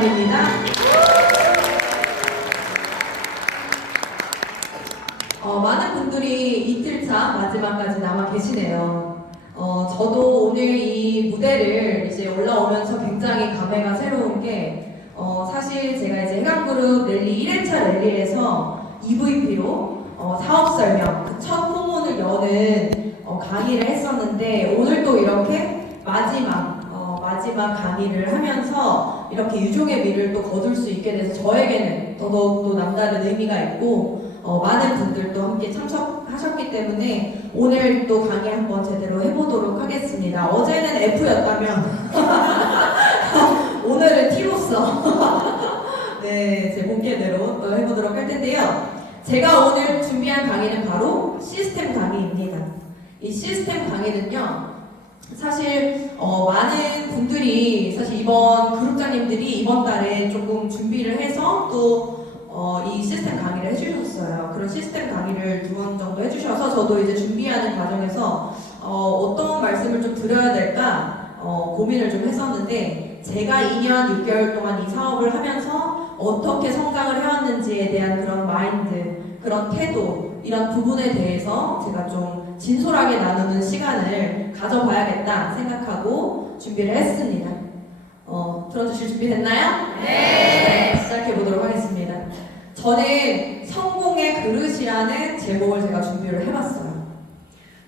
시간입니다. 많은 분들이 이틀차 마지막까지 남아 계시네요. 저도 오늘 이 무대를 이제 올라오면서 굉장히 감회가 새로운 게, 사실 제가 이제 해강그룹 랠리 1회차 랠리에서 EVP로 사업 설명, 그 첫 포문을 여는 강의를 했었는데, 오늘 또 이렇게 마지막 강의를 하면서 이렇게 유종의 미를 또 거둘 수 있게 돼서 저에게는 더더욱 또 남다른 의미가 있고, 많은 분들도 함께 참석하셨기 때문에 오늘 또 강의 한번 제대로 해보도록 하겠습니다. 어제는 F였다면 오늘은 T로서 네, 제 본캐대로 또 해보도록 할 텐데요. 제가 오늘 준비한 강의는 바로 시스템 강의입니다. 이 시스템 강의는요, 사실 많은 분들이 사실 이번 그룹장님들이 이번 달에 조금 준비를 해서 또 이 시스템 강의를 해주셨어요. 그런 시스템 강의를 2번 정도 해주셔서 저도 이제 준비하는 과정에서 어떤 말씀을 좀 드려야 될까 고민을 좀 했었는데, 제가 2년 6개월 동안 이 사업을 하면서 어떻게 성장을 해왔는지에 대한 그런 마인드, 그런 태도, 이런 부분에 대해서 제가 좀 진솔하게 나누는 시간을 가져봐야겠다 생각하고 준비를 했습니다. 들어주실 준비 됐나요? 네! 시작해보도록 하겠습니다. 저는 성공의 그릇이라는 제목을 제가 준비를 해봤어요.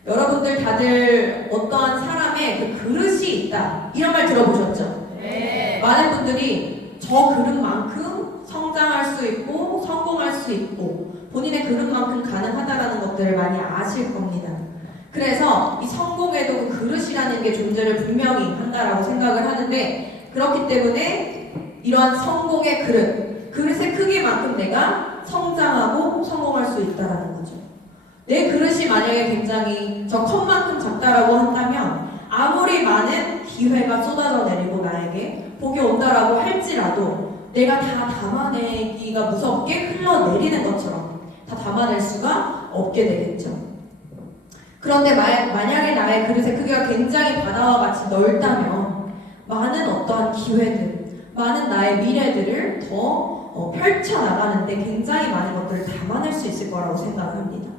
여러분들 다들 어떠한 사람의 그 그릇이 있다, 이런 말 들어보셨죠? 네. 많은 분들이 저 그릇만큼 성장할 수 있고 성공할 수 있고 본인의 그릇만큼 가능하다라는 것들을 많이 아실 겁니다. 그래서 이 성공에도 그 그릇이라는 게 존재를 분명히 한다라고 생각을 하는데, 그렇기 때문에 이러한 성공의 그릇의 크기만큼 내가 성장하고 성공할 수 있다라는 거죠. 내 그릇이 만약에 굉장히 저 컵만큼 작다라고 한다면 아무리 많은 기회가 쏟아져 내리고 나에게 복이 온다라고 할지라도 내가 다 담아내기가 무섭게 흘러내리는 것처럼 다 담아낼 수가 없게 되겠죠. 그런데 만약에 나의 그릇의 크기가 굉장히 바다와 같이 넓다면 많은 어떠한 기회들, 많은 나의 미래들을 더 펼쳐나가는데 굉장히 많은 것들을 담아낼 수 있을 거라고 생각을 합니다.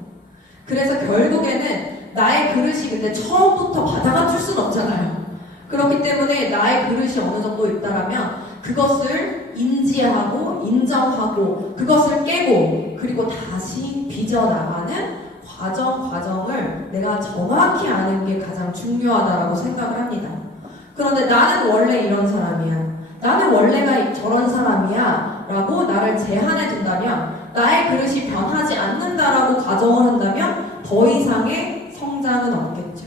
그래서 결국에는 나의 그릇이 근데 처음부터 바다 같을 수는 없잖아요. 그렇기 때문에 나의 그릇이 어느 정도 있다라면 그것을 인지하고 인정하고 그것을 깨고 그리고 다시 빚어나가는 과정을 내가 정확히 아는 게 가장 중요하다라고 생각을 합니다. 그런데 나는 원래 이런 사람이야, 나는 원래가 저런 사람이야 라고 나를 제한해 둔다면, 나의 그릇이 변하지 않는다라고 가정을 한다면 더 이상의 성장은 없겠죠.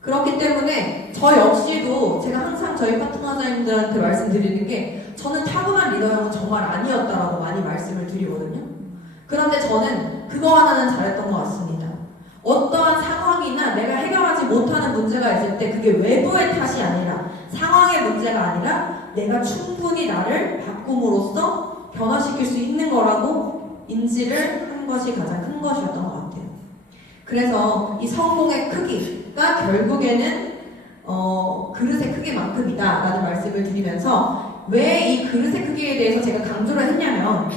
그렇기 때문에 저 역시도 제가 항상 저희 파트너자님들한테 말씀드리는 게, 저는 타고난 리더형은 정말 아니었다라고 많이 말씀을 드리거든요. 그런데 저는 그거 하나는 잘했던 것 같습니다. 어떠한 상황이나 내가 해결하지 못하는 문제가 있을 때 그게 외부의 탓이 아니라, 상황의 문제가 아니라 내가 충분히 나를 바꿈으로써 변화시킬 수 있는 거라고 인지를 한 것이 가장 큰 것이었던 것 같아요. 그래서 이 성공의 크기가 결국에는 그릇의 크기만큼이다 라는 말씀을 드리면서, 왜 이 그릇의 크기에 대해서 제가 강조를 했냐면,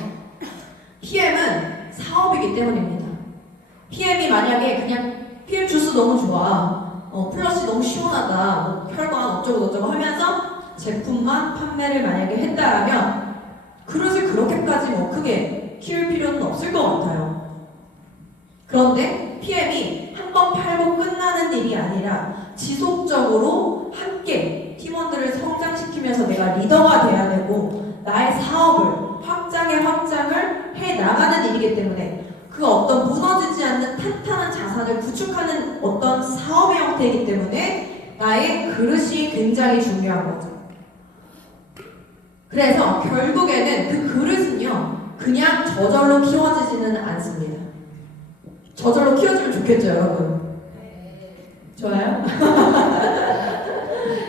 PM은 사업이기 때문입니다. PM이 만약에 그냥 PM 주스 너무 좋아, 플러시 너무 시원하다, 혈관 어쩌고 하면서 제품만 판매를 만약에 했다라면 그릇을 그렇게까지 크게 키울 필요는 없을 것 같아요. 그런데 PM이 한 번 팔고 끝나는 일이 아니라 지속적으로 함께 팀원들을 성장시키면서 내가 리더가 돼야 되고 나의 사업을 확장을 해 나가는 일이기 때문에, 그 어떤 무너지지 않는 탄탄한 자산을 구축하는 어떤 사업의 형태이기 때문에 나의 그릇이 굉장히 중요한 거죠. 그래서 결국에는 그 그릇은요, 그냥 저절로 키워지지는 않습니다. 저절로 키워지면 좋겠죠, 여러분? 좋아요?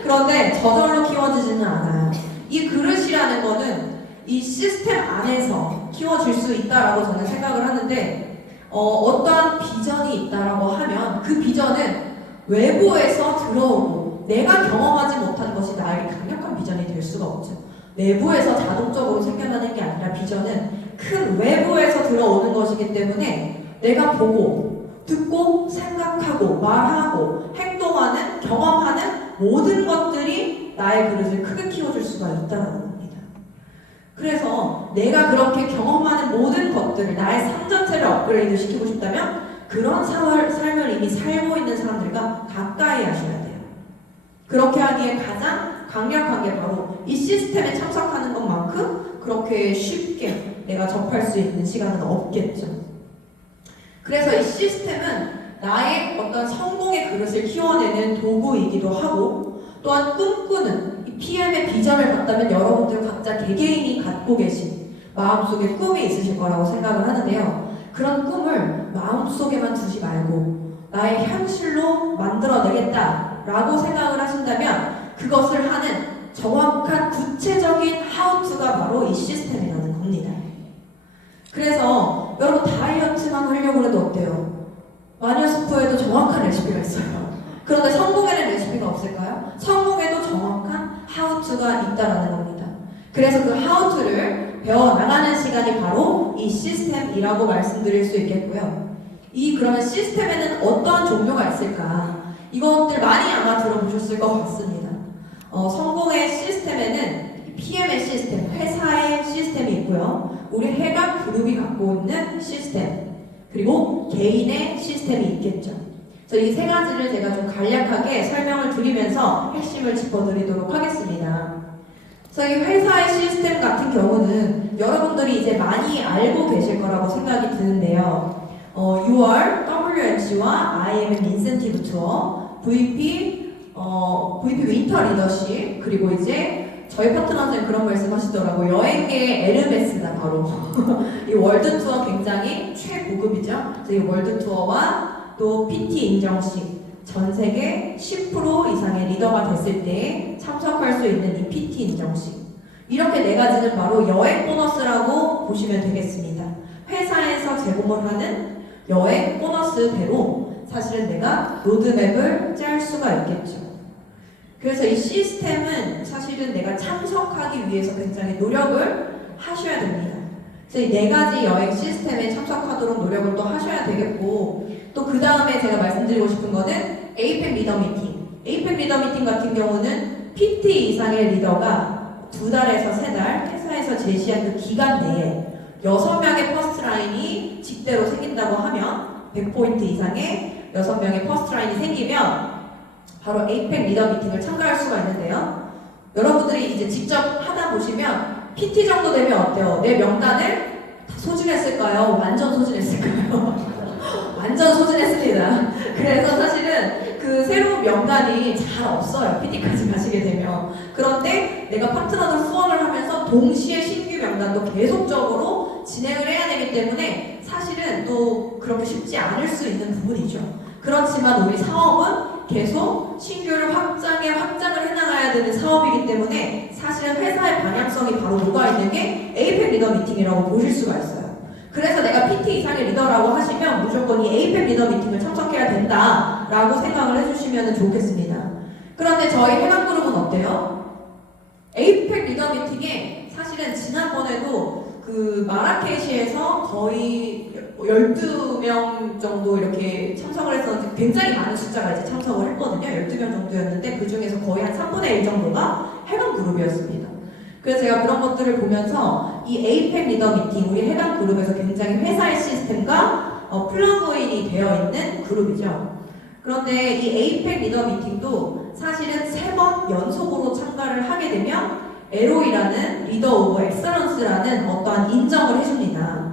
그런데 저절로 키워지지는 않아요. 이 그릇이라는 거는 이 시스템 안에서 키워질 수 있다라고 저는 생각을 하는데, 어떠한 비전이 있다라고 하면 그 비전은 외부에서 들어오고 내가 경험하지 못한 것이 나에게 강력한 비전이 될 수가 없죠. 내부에서 자동적으로 생겨나는 게 아니라 비전은 큰 외부에서 들어오는 것이기 때문에 내가 보고, 듣고, 생각하고, 말하고, 행동하는, 경험하는 모든 것들이 나의 그릇을 크게 키워줄 수가 있다는 겁니다. 그래서 내가 그렇게 경험하는 모든 것들을 나의 삶 전체를 업그레이드 시키고 싶다면 그런 삶을 이미 살고 있는 사람들과 가까이 하셔야 돼요. 그렇게 하기에 가장 강력한 게 바로 이 시스템에 참석하는 것만큼 그렇게 쉽게 내가 접할 수 있는 시간은 없겠죠. 그래서 이 시스템은 나의 어떤 성공의 그릇을 키워내는 도구이기도 하고, 또한 꿈꾸는 이 PM의 비전을 갖다면 여러분들 각자 개개인이 갖고 계신 마음속에 꿈이 있으실 거라고 생각을 하는데요. 그런 꿈을 마음속에만 두지 말고 나의 현실로 만들어내겠다라고 생각을 하신다면 그것을 하는 정확한 구체적인 하우투가 바로 이 시스템이라는 겁니다. 그래서 여러분 다이어트만 하려고 해도 어때요? 마녀스프에도 정확한 레시피가 있어요. 그런데 성공에는 레시피가 없을까요? 성공에도 정확한 하우투가 있다라는 겁니다. 그래서 그 하우투를 배워나가는 시간이 바로 이 시스템이라고 말씀드릴 수 있겠고요. 그러면 시스템에는 어떠한 종류가 있을까? 이것들 많이 아마 들어보셨을 것 같습니다. 성공의 시스템에는 PM의 시스템, 회사의 시스템이 있고요. 우리 해당 그룹이 갖고 있는 시스템, 그리고 개인의 시스템이 있겠죠. 그래서 이 세 가지를 제가 좀 간략하게 설명을 드리면서 핵심을 짚어드리도록 하겠습니다. 그래서 이 회사의 시스템 같은 경우는 여러분들이 이제 많이 알고 계실 거라고 생각이 드는데요. 6월 WMC와 IMM 인센티브 투어, VP 윈터 리더십, 그리고 이제 저희 파트너 선생님 그런 말씀 하시더라고요. 여행계의 에르메스다 바로. 이 월드 투어 굉장히 최고급이죠. 그래서 이 월드 투어와 또 PT 인정식, 전 세계 10% 이상의 리더가 됐을 때 참석할 수 있는 이 PT 인정식, 이렇게 네 가지는 바로 여행 보너스라고 보시면 되겠습니다. 회사에서 제공을 하는 여행 보너스대로 사실은 내가 로드맵을 짤 수가 있겠죠. 그래서 이 시스템은 사실은 내가 참석하기 위해서 굉장히 노력을 하셔야 됩니다. 그래서 이 네 가지 여행 시스템에 참석하도록 노력을 또 하셔야 되겠고, 또 그 다음에 제가 말씀드리고 싶은 거는 에이펙 리더 미팅. 에이펙 리더 미팅 같은 경우는 PT 이상의 리더가 2달에서 3달 회사에서 제시한 그 기간 내에 6명의 퍼스트라인이 직대로 생긴다고 하면 100포인트 이상의 6명의 퍼스트라인이 생기면 바로 에이펙 리더 미팅을 참가할 수가 있는데요. 여러분들이 이제 직접 하다 보시면 PT 정도 되면 어때요? 내 명단을 다 소진했을까요? 완전 소진했을까요? 완전 소진했습니다. 그래서 사실은 그 새로운 명단이 잘 없어요. PT까지 가시게 되면. 그런데 내가 파트너들 후원을 하면서 동시에 신규 명단도 계속적으로 진행을 해야 되기 때문에 사실은 또 그렇게 쉽지 않을 수 있는 부분이죠. 그렇지만 우리 사업은 계속 신규를 확장을 해나가야 되는 사업이기 때문에 사실은 회사의 방향성이 바로 녹아있는 게 에이펙 리더 미팅이라고 보실 수가 있어요. 그래서 내가 PT 이상의 리더라고 하시면 무조건 이 에이펙 리더 미팅을 참석해야 된다라고 생각을 해주시면 좋겠습니다. 그런데 저희 해당 그룹은 어때요? 에이펙 리더 미팅에 사실은 지난번에도 그 마라케시에서 거의 12명 정도 이렇게 참석을 했었는데 굉장히 많은 숫자가 이제 참석을 했거든요. 12명 정도였는데 그 중에서 거의 한 3분의 1 정도가 해당 그룹이었습니다. 그래서 제가 그런 것들을 보면서 이 에이펙 리더 미팅, 우리 해당 그룹에서 굉장히 회사의 시스템과 플러그인이 되어 있는 그룹이죠. 그런데 이 에이펙 리더 미팅도 사실은 3번 연속으로 참가를 하게 되면 LOE라는 리더 오브 엑셀런스라는 어떠한 인정을 해줍니다.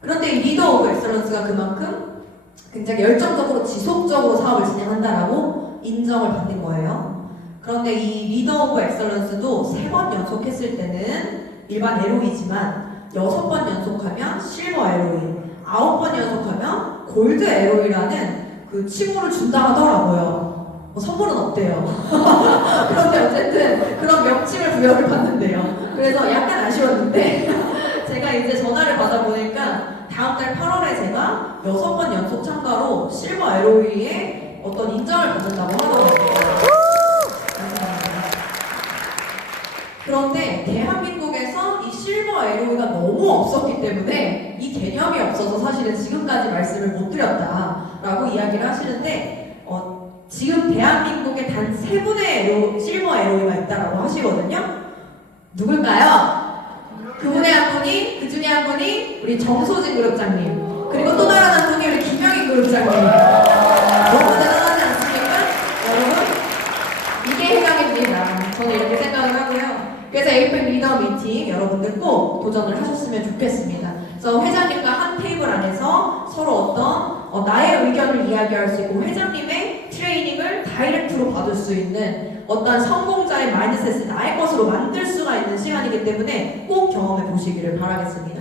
그런데 이 리더 오브 엑셀런스가 그만큼 굉장히 열정적으로 지속적으로 사업을 진행한다라고 인정을 받는 거예요. 그런데 이 리더 오브 엑셀런스도 3번 연속했을 때는 일반 LOE지만 6번 연속하면 실버 LOE, 9번 연속하면 골드 LOE라는 그 칭호를 준다 하더라고요. 선물은 없대요. 그런데 어쨌든 그런 명칭을 부여를 받는데요. 그래서 약간 아쉬웠는데 제가 이제 전화를 받아보니까 다음 달 8월에 제가 6번 연속 참가로 실버 LOE에 어떤 인정을 받는다고 하더라고요. 그런데 없었기 때문에 이 개념이 없어서 사실은 지금까지 말씀을 못 드렸다라고 이야기를 하시는데 지금 대한민국에 단 3분의 실버 LOE가 있다라고 하시거든요. 누굴까요? 그분의 한 분이, 그 중에 한 분이 우리 정소진 그룹장님, 그리고 또 다른 한 분이 우리 김영희 그룹장님. 너무 대단하지 않습니까? 여러분, 이게 해강입니다. 저는 이렇게 생각을 하고요. 그래서 에이펙 리더 미팅 여러분들 꼭 도전을 하셨으면 좋겠습니다. 그래서 회장님과 한 테이블 안에서 서로 어떤 나의 의견을 이야기할 수 있고 회장님의 트레이닝을 다이렉트로 받을 수 있는 어떤 성공자의 마인드셋을 나의 것으로 만들 수가 있는 시간이기 때문에 꼭 경험해 보시기를 바라겠습니다.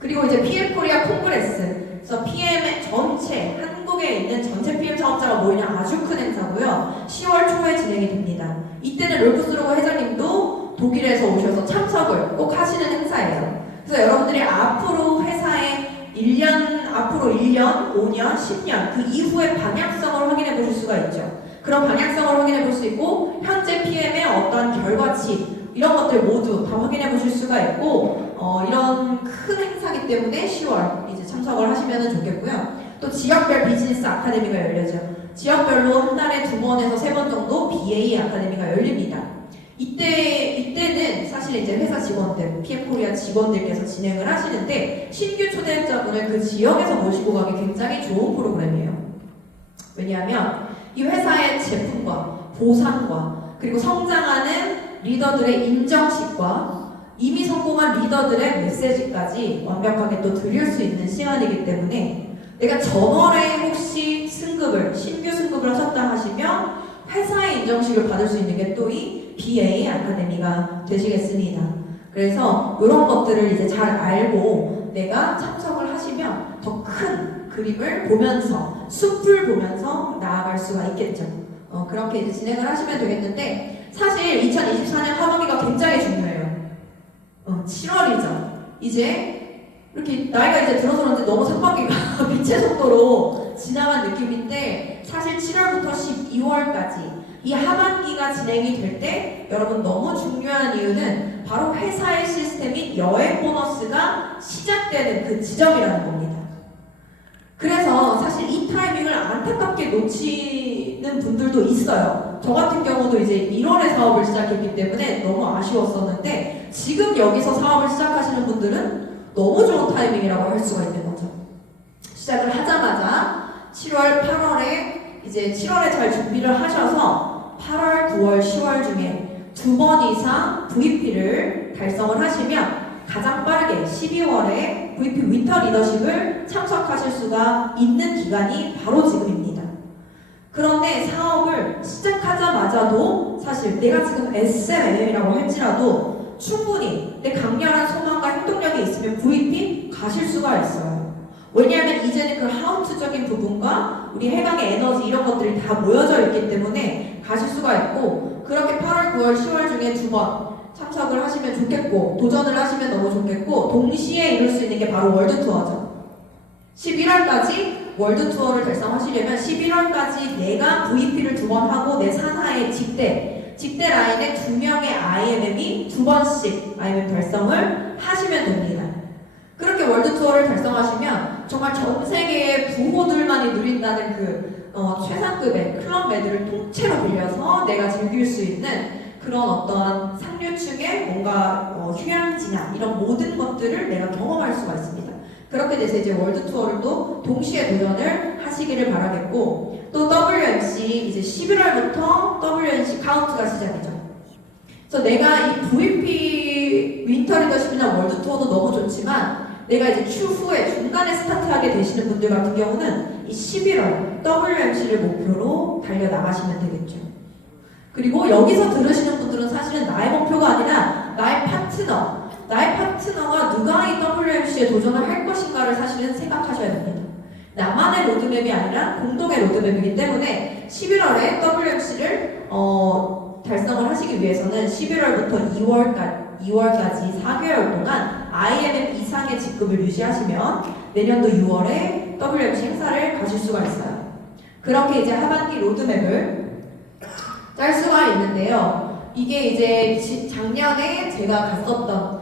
그리고 이제 PM 코리아 콩그레스, 그래서 PM의 전체, 한국에 있는 전체 PM 사업자가 모이는 아주 큰 행사고요. 10월 초에 진행이 됩니다. 이때는 롤프스로고 회장님도 독일에서 오셔서 참석을 꼭 하시는 행사예요. 그래서 여러분들이 앞으로 회사에 1년, 앞으로 1년, 5년, 10년 그 이후의 방향성을 확인해 보실 수가 있죠. 그런 방향성을 확인해 볼 수 있고 현재 PM의 어떤 결과치 이런 것들 모두 다 확인해 보실 수가 있고 이런 큰 행사기 때문에 10월 이제 참석을 하시면 좋겠고요. 또 지역별 비즈니스 아카데미가 열려죠. 지역별로 한 달에 2번에서 3번 정도 BA 아카데미가 열립니다. 이때는 사실 이제 회사 직원들, PM코리아 직원들께서 진행을 하시는데 신규 초대자분을 그 지역에서 모시고 가기 굉장히 좋은 프로그램이에요. 왜냐하면 이 회사의 제품과 보상과 그리고 성장하는 리더들의 인정식과 이미 성공한 리더들의 메시지까지 완벽하게 또 드릴 수 있는 시간이기 때문에 내가 전월에 혹시 신규 승급을 하셨다 하시면 회사의 인정식을 받을 수 있는 게 또 이 BA 아카데미가 되시겠습니다. 그래서 이런 것들을 이제 잘 알고 내가 참석을 하시면 더 큰 그림을 보면서 숲을 보면서 나아갈 수가 있겠죠. 그렇게 이제 진행을 하시면 되겠는데 사실 2024년 하반기가 굉장히 중요해요. 7월이죠. 이제 이렇게 나이가 이제 들어서 그런지 너무 상반기가 빛의 속도로 지나간 느낌인데 사실 7월부터 12월까지 이 하반기가 진행이 될 때 여러분 너무 중요한 이유는 바로 회사의 시스템인 여행 보너스가 시작되는 그 지점이라는 겁니다. 그래서 사실 이 타이밍을 안타깝게 놓치는 분들도 있어요. 저 같은 경우도 이제 1월에 사업을 시작했기 때문에 너무 아쉬웠었는데 지금 여기서 사업을 시작하시는 분들은 너무 좋은 타이밍이라고 할 수가 있는 거죠. 시작을 하자마자 7월, 8월에 이제 7월에 잘 준비를 하셔서 8월, 9월, 10월 중에 2번 이상 VP를 달성을 하시면 가장 빠르게 12월에 VP 윈터 리더십을 참석하실 수가 있는 기간이 바로 지금입니다. 그런데 사업을 시작하자마자도 사실 내가 지금 SMM이라고 할지라도 충분히 내 강렬한 소망과 행동력이 있으면 VP 가실 수가 있어요. 왜냐하면 이제는 그 하우투적인 부분과 우리 해강의 에너지 이런 것들이 다 모여져 있기 때문에 가실 수가 있고 그렇게 8월, 9월, 10월 중에 2번 참석을 하시면 좋겠고 도전을 하시면 너무 좋겠고 동시에 이룰 수 있는 게 바로 월드투어죠. 11월까지 월드투어를 달성하시려면 11월까지 내가 VP를 2번 하고 내 산하의 직대 라인에 2명의 IMM이 2번씩 IMM 달성을 하시면 됩니다. 그렇게 월드투어를 달성하시면 정말 전 세계의 부호들만이 누린다는 그 최상급의 클럽 매드를 통째로 빌려서 내가 즐길 수 있는 그런 어떠한 상류층의 뭔가 휴양지나 이런 모든 것들을 내가 경험할 수가 있습니다. 그렇게 돼서 이제 월드투어를 또 동시에 도전을 하시기를 바라겠고 또 WNC 이제 11월부터 WNC 카운트가 시작이죠. 그래서 내가 이 VP 윈터 리더십이나 월드투어도 너무 좋지만 내가 이제 추후에 중간에 스타트하게 되시는 분들 같은 경우는 이 11월 WMC를 목표로 달려나가시면 되겠죠. 그리고 여기서 들으시는 분들은 사실은 나의 목표가 아니라 나의 파트너가 누가 이 WMC에 도전을 할 것인가를 사실은 생각하셔야 됩니다. 나만의 로드맵이 아니라 공동의 로드맵이기 때문에 11월에 WMC를 달성을 하시기 위해서는 11월부터 2월까지 4개월 동안 IMM 이상의 직급을 유지하시면 내년도 6월에 WMC 행사를 가실 수가 있어요. 그렇게 이제 하반기 로드맵을 짤 수가 있는데요. 이게 이제 작년에 제가 갔었던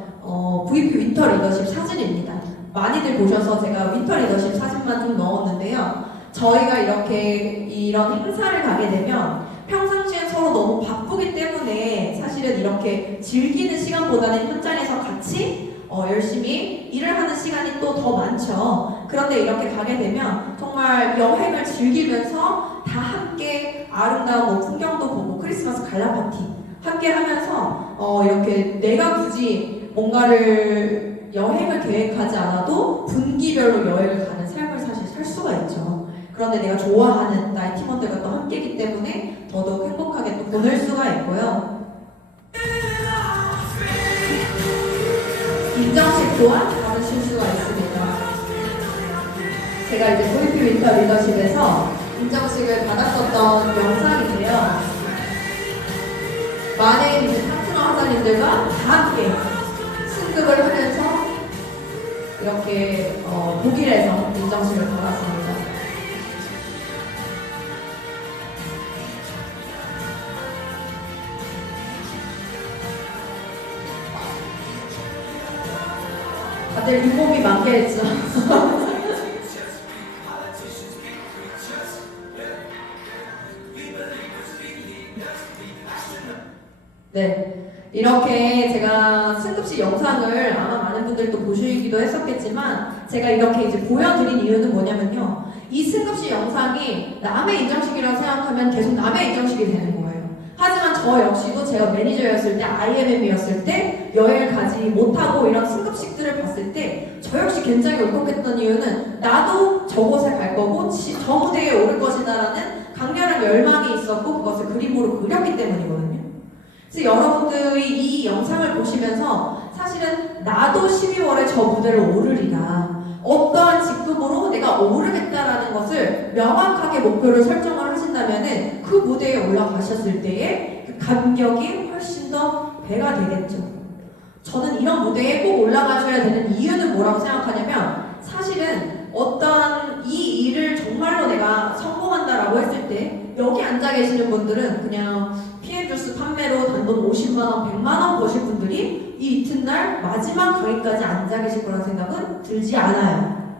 VP 윈터 리더십 사진입니다. 많이들 보셔서 제가 윈터 리더십 사진만 좀 넣었는데요. 저희가 이렇게 이런 행사를 가게 되면 평상시엔 서로 너무 바쁘기 때문에 사실은 이렇게 즐기는 시간보다는 현장에서 같이 열심히 일을 하는 시간이 또 더 많죠. 그런데 이렇게 가게 되면 정말 여행을 즐기면서 다 함께 아름다운 뭐 풍경도 보고 크리스마스 갈라 파티 함께 하면서 이렇게 내가 굳이 뭔가를 여행을 계획하지 않아도 분기별로 여행을 가는 삶을 사실 살 수가 있죠. 그런데 내가 좋아하는 나의 팀원들과 또 함께이기 때문에 더더욱 행복하게 또 보낼 수가 있고요. 인정식 또한 받으실 수가 있습니다. 제가 이제 VP 윈터 리더십에서 인정식을 받았었던 영상인데요. 많은 이제 파트너 하사님들과 다 함께 승급을 하면서 이렇게 독일에서 인정식을 받았습니다. 다들 유목이 많겠죠. 네, 이렇게 제가 승급식 영상을 아마 많은 분들도 보시기도 했었겠지만 제가 이렇게 이제 보여드린 이유는 뭐냐면요, 이 승급식 영상이 남의 인정식이라고 생각하면 계속 남의 인정식이 되는 거예요. 하지만 저 역시도 제가 매니저였을 때, IMM이었을 때 여행을 가지 못하고 이런 승급식들을 봤을 때 저 역시 굉장히 울컥했던 이유는 나도 저곳에 갈 거고 저 무대에 오를 것이다라는 강렬한 열망이 있었고 그것을 그림으로 그렸기 때문이거든요. 그래서 여러분들이 이 영상을 보시면서 사실은 나도 12월에 저 무대를 오르리라, 어떠한 직급으로 내가 오르겠다라는 것을 명확하게 목표를 설정을 하신다면은 그 무대에 올라가셨을 때의 그 감격이 훨씬 더 배가 되겠죠. 저는 이런 무대에 꼭 올라가셔야 되는 이유는 뭐라고 생각하냐면, 사실은 어떠한 이 일을 정말로 내가 성공한다라고 했을 때 여기 앉아 계시는 분들은 그냥 PM주스 판매로 단돈 50만원, 100만원 버실 분들이 이 이튿날 마지막 강의까지 앉아 계실 거라는 생각은 들지 않아요.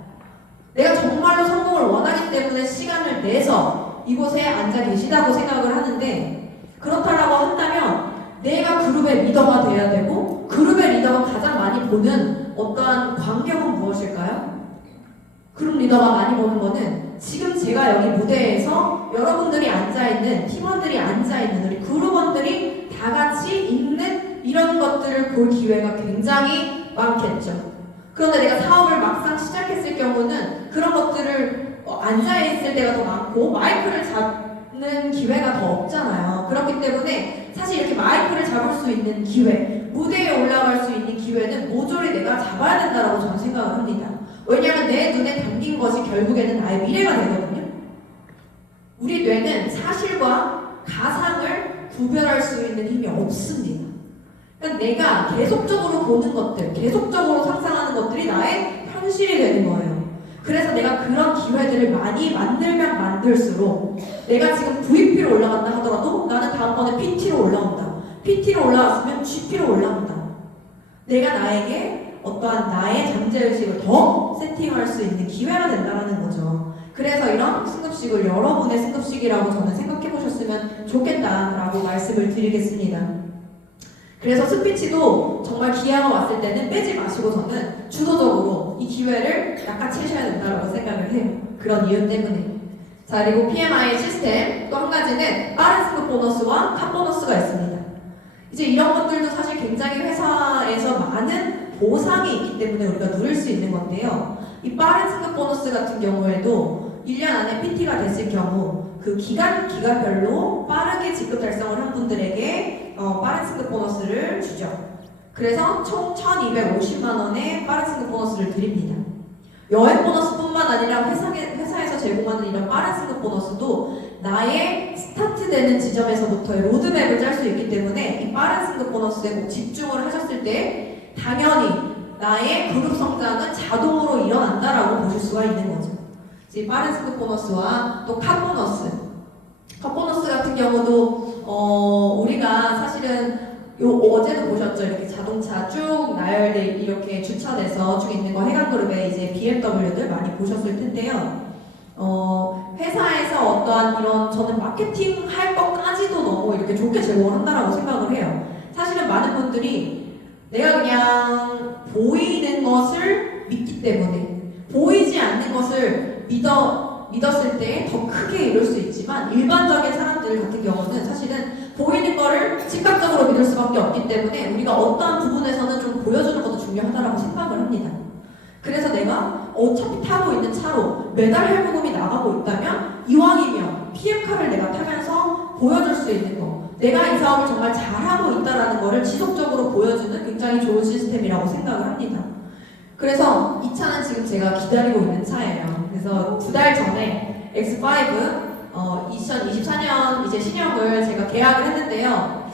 내가 정말로 성공을 원하기 때문에 시간을 내서 이곳에 앉아 계시다고 생각을 하는데, 그렇다라고 한다면 내가 그룹의 리더가 돼야 되고, 그룹의 리더가 가장 많이 보는 어떠한 광경은 무엇일까요? 그룹 리더가 많이 보는 거는 지금 제가 여기 무대에서 여러분들이 앉아있는, 팀원들이 앉아있는, 우리 그룹원들이 다 같이 있는 이런 것들을 볼 기회가 굉장히 많겠죠. 그런데 내가 사업을 막상 시작했을 경우는 그런 것들을 앉아있을 때가 더 많고 마이크를 잡는 기회가 더 없잖아요. 그렇기 때문에 사실 이렇게 마이크를 잡을 수 있는 기회, 무대에 올라갈 수 있는 기회는 모조리 내가 잡아야 된다고 저는 생각을 합니다. 왜냐하면 내 눈에 담긴 것이 결국에는 나의 미래가 되거든요. 우리 뇌는 사실과 가상을 구별할 수 있는 힘이 없습니다. 그러니까 내가 계속적으로 보는 것들, 계속적으로 상상하는 것들이 나의 현실이 되는 거예요. 그래서 내가 그런 기회들을 많이 만들면 만들수록, 내가 지금 VP로 올라간다 하더라도 나는 다음번에 PT로 올라온다, PT로 올라왔으면 GP로 올라온다. 내가 나에게 어떠한 나의 잠재의식을 더 세팅할 수 있는 기회가 된다는 거죠. 그래서 이런 승급식을 여러분의 승급식이라고 저는 생각해 보셨으면 좋겠다라고 말씀을 드리겠습니다. 그래서 스피치도 정말 기회가 왔을 때는 빼지 마시고 저는 주도적으로 이 기회를 낚아채셔야 된다고 생각을 해요. 그런 이유 때문에. 자, 그리고 PMI 시스템 또 한 가지는 빠른 승급 보너스와 탑 보너스가 있습니다. 이제 이런 것들도 사실 굉장히 회사에서 많은 보상이 있기 때문에 우리가 누릴 수 있는 건데요. 이 빠른 승급 보너스 같은 경우에도 1년 안에 PT가 됐을 경우 그 기간별로 빠르게 직급 달성을 한 분들에게 빠른 승급 보너스를 주죠. 그래서 총 1,250만 원의 빠른 승급 보너스를 드립니다. 여행 보너스뿐만 아니라 회사에서 제공하는 이런 빠른 승급 보너스도 나의 스타트되는 지점에서부터의 로드맵을 짤 수 있기 때문에 이 빠른 승급 보너스에 꼭 집중을 하셨을 때 당연히 나의 그룹 성장은 자동으로 일어난다라고 보실 수가 있는 거죠. 이 빠른 승급 보너스와 또 컷 보너스. 컷 보너스 같은 경우도 우리가 사실은 어제도 보셨죠? 이렇게 자동차 쭉 나열돼 이렇게 주차돼서 쭉 있는 거 해강그룹의 이제 BMW들 많이 보셨을 텐데요. 회사에서 어떠한 이런 저는 마케팅 할 것까지도 너무 이렇게 좋게 제공을 한다라고 생각을 해요. 사실은 많은 분들이 내가 그냥 보이는 것을 믿기 때문에 보이지 않는 것을 믿었을 때 더 크게 이룰 수 있지만 일반적인 사람들 같은 경우는 사실은 보이는 거를 즉각적으로 믿을 수밖에 없기 때문에 우리가 어떠한 부분에서는 좀 보여주는 것도 중요하다고 생각을 합니다. 그래서 내가 어차피 타고 있는 차로 매달 할부금이 나가고 있다면 이왕이면 PM카를 내가 타면서 보여줄 수 있는 거, 내가 이 사업을 정말 잘하고 있다는 거를 지속적으로 보여주는 굉장히 좋은 시스템이라고 생각을 합니다. 그래서 이 차는 지금 제가 기다리고 있는 차예요. 그래서 2달 전에 X5 2024년 이제 신형을 제가 계약을 했는데요.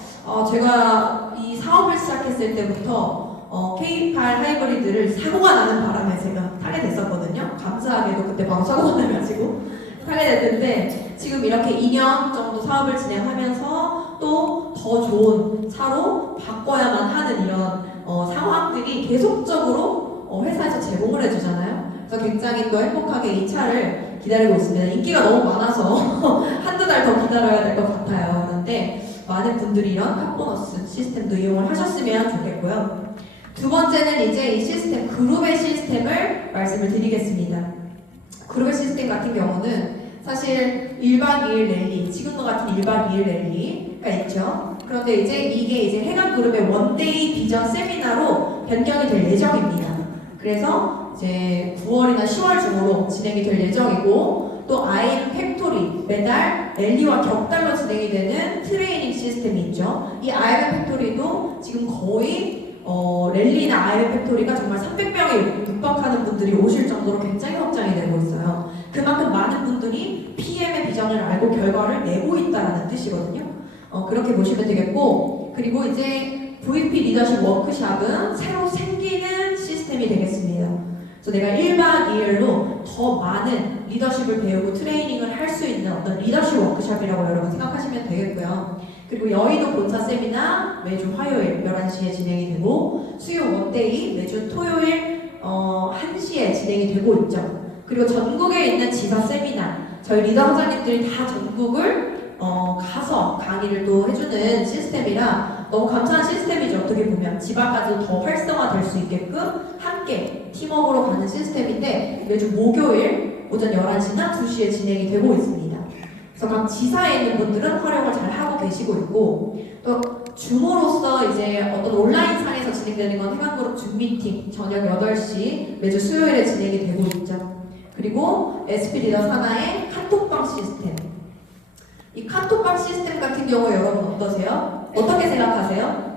제가 이 사업을 시작했을 때부터 K8 하이브리드를 사고가 나는 바람에 제가 타게 됐었거든요. 감사하게도 그때 바로 사고가 나가지고 타게 됐는데 지금 이렇게 2년 정도 사업을 진행하면서 또 더 좋은 차로 바꿔야만 하는 이런 상황들이 계속적으로 회사에서 제공을 해주잖아요. 그래서 굉장히 또 행복하게 이 차를 기다리고 있습니다. 인기가 너무 많아서 한두 달 더 기다려야 될 것 같아요. 그런데 많은 분들이 이런 탑보너스 시스템도 이용을 하셨으면 좋겠고요. 두 번째는 이제 이 시스템, 그룹의 시스템을 말씀을 드리겠습니다. 그룹의 시스템 같은 경우는 사실 1박 2일 랠리, 지금과 같은 1박 2일 랠리가 있죠. 그런데 이게 이제 해강그룹의 원데이 비전 세미나로 변경이 될 예정입니다. 그래서 이제 9월이나 10월 중으로 진행이 될 예정이고 또 IM 팩토리 매달 랠리와 격달로 진행이 되는 트레이닝 시스템이 있죠. 이 IM 팩토리도 지금 거의 랠리나 IM 팩토리가 정말 300명이 육박하는 분들이 오실 정도로 굉장히 확장이 되고 있어요. 그만큼 많은 분들이 PM의 비전을 알고 결과를 내고 있다는 뜻이거든요. 그렇게 보시면 되겠고, 그리고 이제 VP 리더십 워크샵은 새로 생기는 시스템이 되겠습니다. 그래서 내가 1박 2일로 더 많은 리더십을 배우고 트레이닝을 할 수 있는 어떤 리더십 워크샵이라고 여러분 생각하시면 되겠고요. 그리고 여의도 본사 세미나 매주 화요일 11시에 진행이 되고 수요 원데이 매주 토요일 1시에 진행이 되고 있죠. 그리고 전국에 있는 지사 세미나 저희 리더 사장님들이 다 전국을 가서 강의를 또 해주는 시스템이라 너무 감사한 시스템이죠. 어떻게 보면 지방까지도 더 활성화될 수 있게끔 함께 팀워크로 가는 시스템인데 매주 목요일 오전 11시나 2시에 진행이 되고 있습니다. 그래서 각 지사에 있는 분들은 활용을 잘 하고 계시고 있고 또 줌으로서 이제 어떤 온라인상에서 진행되는 건 해강그룹 줌 미팅 저녁 8시 매주 수요일에 진행이 되고 있죠. 그리고 SP 리더 산하의 카톡방 시스템. 이 카톡방 시스템 같은 경우 여러분 어떠세요? 어떻게 생각하세요?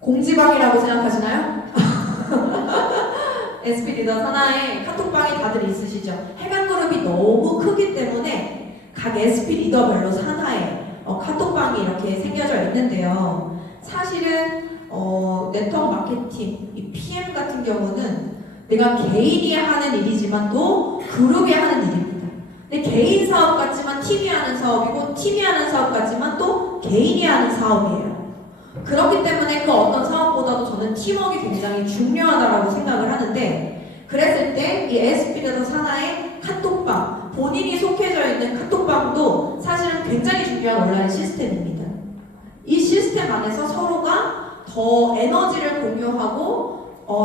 공지방이라고 생각하시나요? SP 리더 산하에 카톡방이 다들 있으시죠? 해강그룹이 너무 크기 때문에 각 SP 리더별로 산하에 카톡방이 이렇게 생겨져 있는데요. 사실은 네트워크 마케팅, 이 PM 같은 경우는 내가 개인이 하는 일이지만 또 그룹이 하는 일입니다. 근데 개인 사업 같지만 팀이 하는 사업이고 팀이 하는 사업 같지만 또 개인이 하는 사업이에요. 그렇기 때문에 그 어떤 사업보다도 저는 팀워크가 굉장히 중요하다고 생각을 하는데 그랬을 때 이 SP리더 산하의 카톡방 본인이 속해져 있는 카톡방도 사실은 굉장히 중요한 온라인 시스템입니다. 이 시스템 안에서 서로가 더 에너지를 공유하고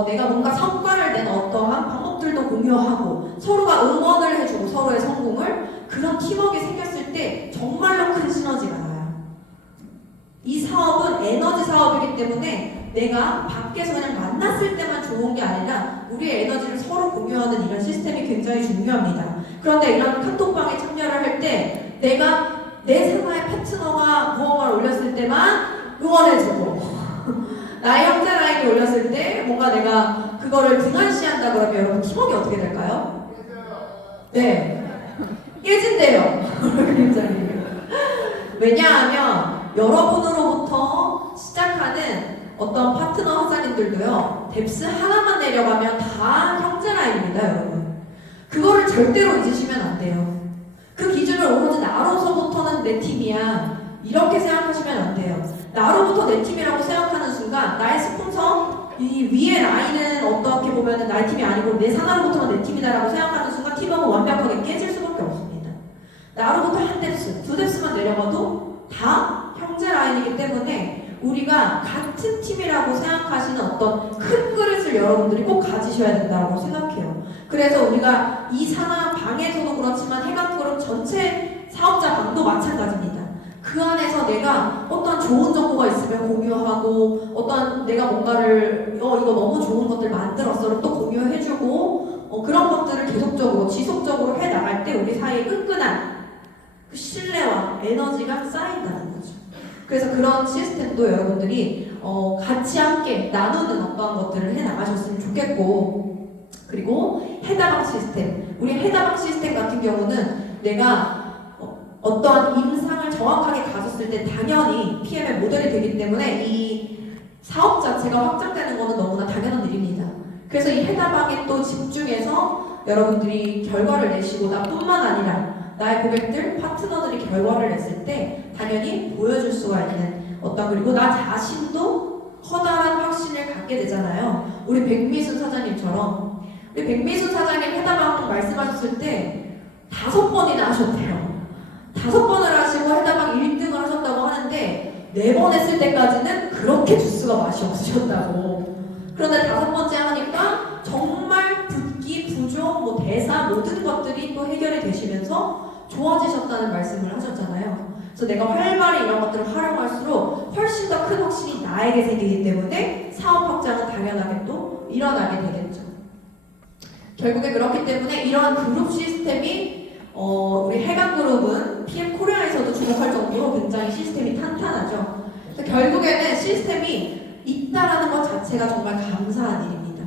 내가 뭔가 성과를 낸 어떠한 방법들도 공유하고 서로가 응원을 해주고 서로의 성공을 그런 팀워크가 생겼을 때 정말로 큰 시너지가 나요. 이 사업은 에너지 사업이기 때문에 내가 밖에서 그냥 만났을 때만 좋은 게 아니라 우리의 에너지를 서로 공유하는 이런 시스템이 굉장히 중요합니다. 그런데 이런 카톡방에 참여를 할 때 내가 내 산하의 파트너가 무언가를 올렸을 때만 응원해주고 나의 형제 라인이 올렸을 때 뭔가 내가 그거를 등한시한다 그러면 여러분 팀워크가 어떻게 될까요? 네, 깨진대요. 굉장히. 왜냐하면 여러분으로부터 시작하는 어떤 파트너 사장님들도요 뎁스 하나만 내려가면 다 형제 라인입니다. 여러분 그거를 절대로 잊으시면 안 돼요. 그 기준을 오로지 나로서부터는 내 팀이야 이렇게 생각하시면 안 돼요. 나로부터 내가 나의 스폰서 이 위에 라인은 어떻게 보면은 나의 팀이 아니고 내 산하로부터는 내 팀이다라고 생각하는 순간 팀워크가 완벽하게 깨질 수밖에 없습니다. 나로부터 한 뎁스, 두 뎁스만 내려가도 다 형제 라인이기 때문에 우리가 같은 팀이라고 생각하시는 어떤 큰 그릇을 여러분들이 꼭 가지셔야 된다고 생각해요. 그래서 우리가 이 산하 방에서도 그렇지만 해강그룹 전체 사업자 방도 마찬가지입니다. 그 안에서 내가 어떤 좋은 정보가 있으면 공유하고 어떤 내가 뭔가를 이거 너무 좋은 것들 만들었어를 또 공유해주고 그런 것들을 계속적으로 지속적으로 해나갈 때 우리 사이에 끈끈한 그 신뢰와 에너지가 쌓인다는 거죠. 그래서 그런 시스템도 여러분들이 같이 함께 나누는 어떤 것들을 해나가셨으면 좋겠고, 그리고 해다방 시스템, 우리 해다방 시스템 같은 경우는 내가 어떠한 임상을 정확하게 가졌을 때 당연히 PM의 모델이 되기 때문에 이 사업 자체가 확장되는 것은 너무나 당연한 일입니다. 그래서 이 해다방에 또 집중해서 여러분들이 결과를 내시고 나뿐만 아니라 나의 고객들, 파트너들이 결과를 냈을 때 당연히 보여줄 수가 있는 그리고 나 자신도 커다란 확신을 갖게 되잖아요. 우리 백미순 사장님처럼 우리 백미순 사장님 해다방 말씀하셨을 때 5번이나 하셨대요. 5번을 하시고 해다방 1등을 하셨다고 하는데 4번 했을 때까지는 그렇게 주스가 맛이 없으셨다고. 그런데 5번째 하니까 정말 붓기, 부종, 대사 모든 것들이 또 해결이 되시면서 좋아지셨다는 말씀을 하셨잖아요. 그래서 내가 활발히 이런 것들을 활용할수록 훨씬 더 큰 확신이 나에게 생기기 때문에 사업 확장은 당연하게 또 일어나게 되겠죠. 결국에 그렇기 때문에 이러한 그룹 시스템이 우리 해강그룹은 PM 코리아에서도 주목할 정도로 굉장히 시스템이 탄탄하죠. 그래서 결국에는 시스템이 있다라는 것 자체가 정말 감사한 일입니다.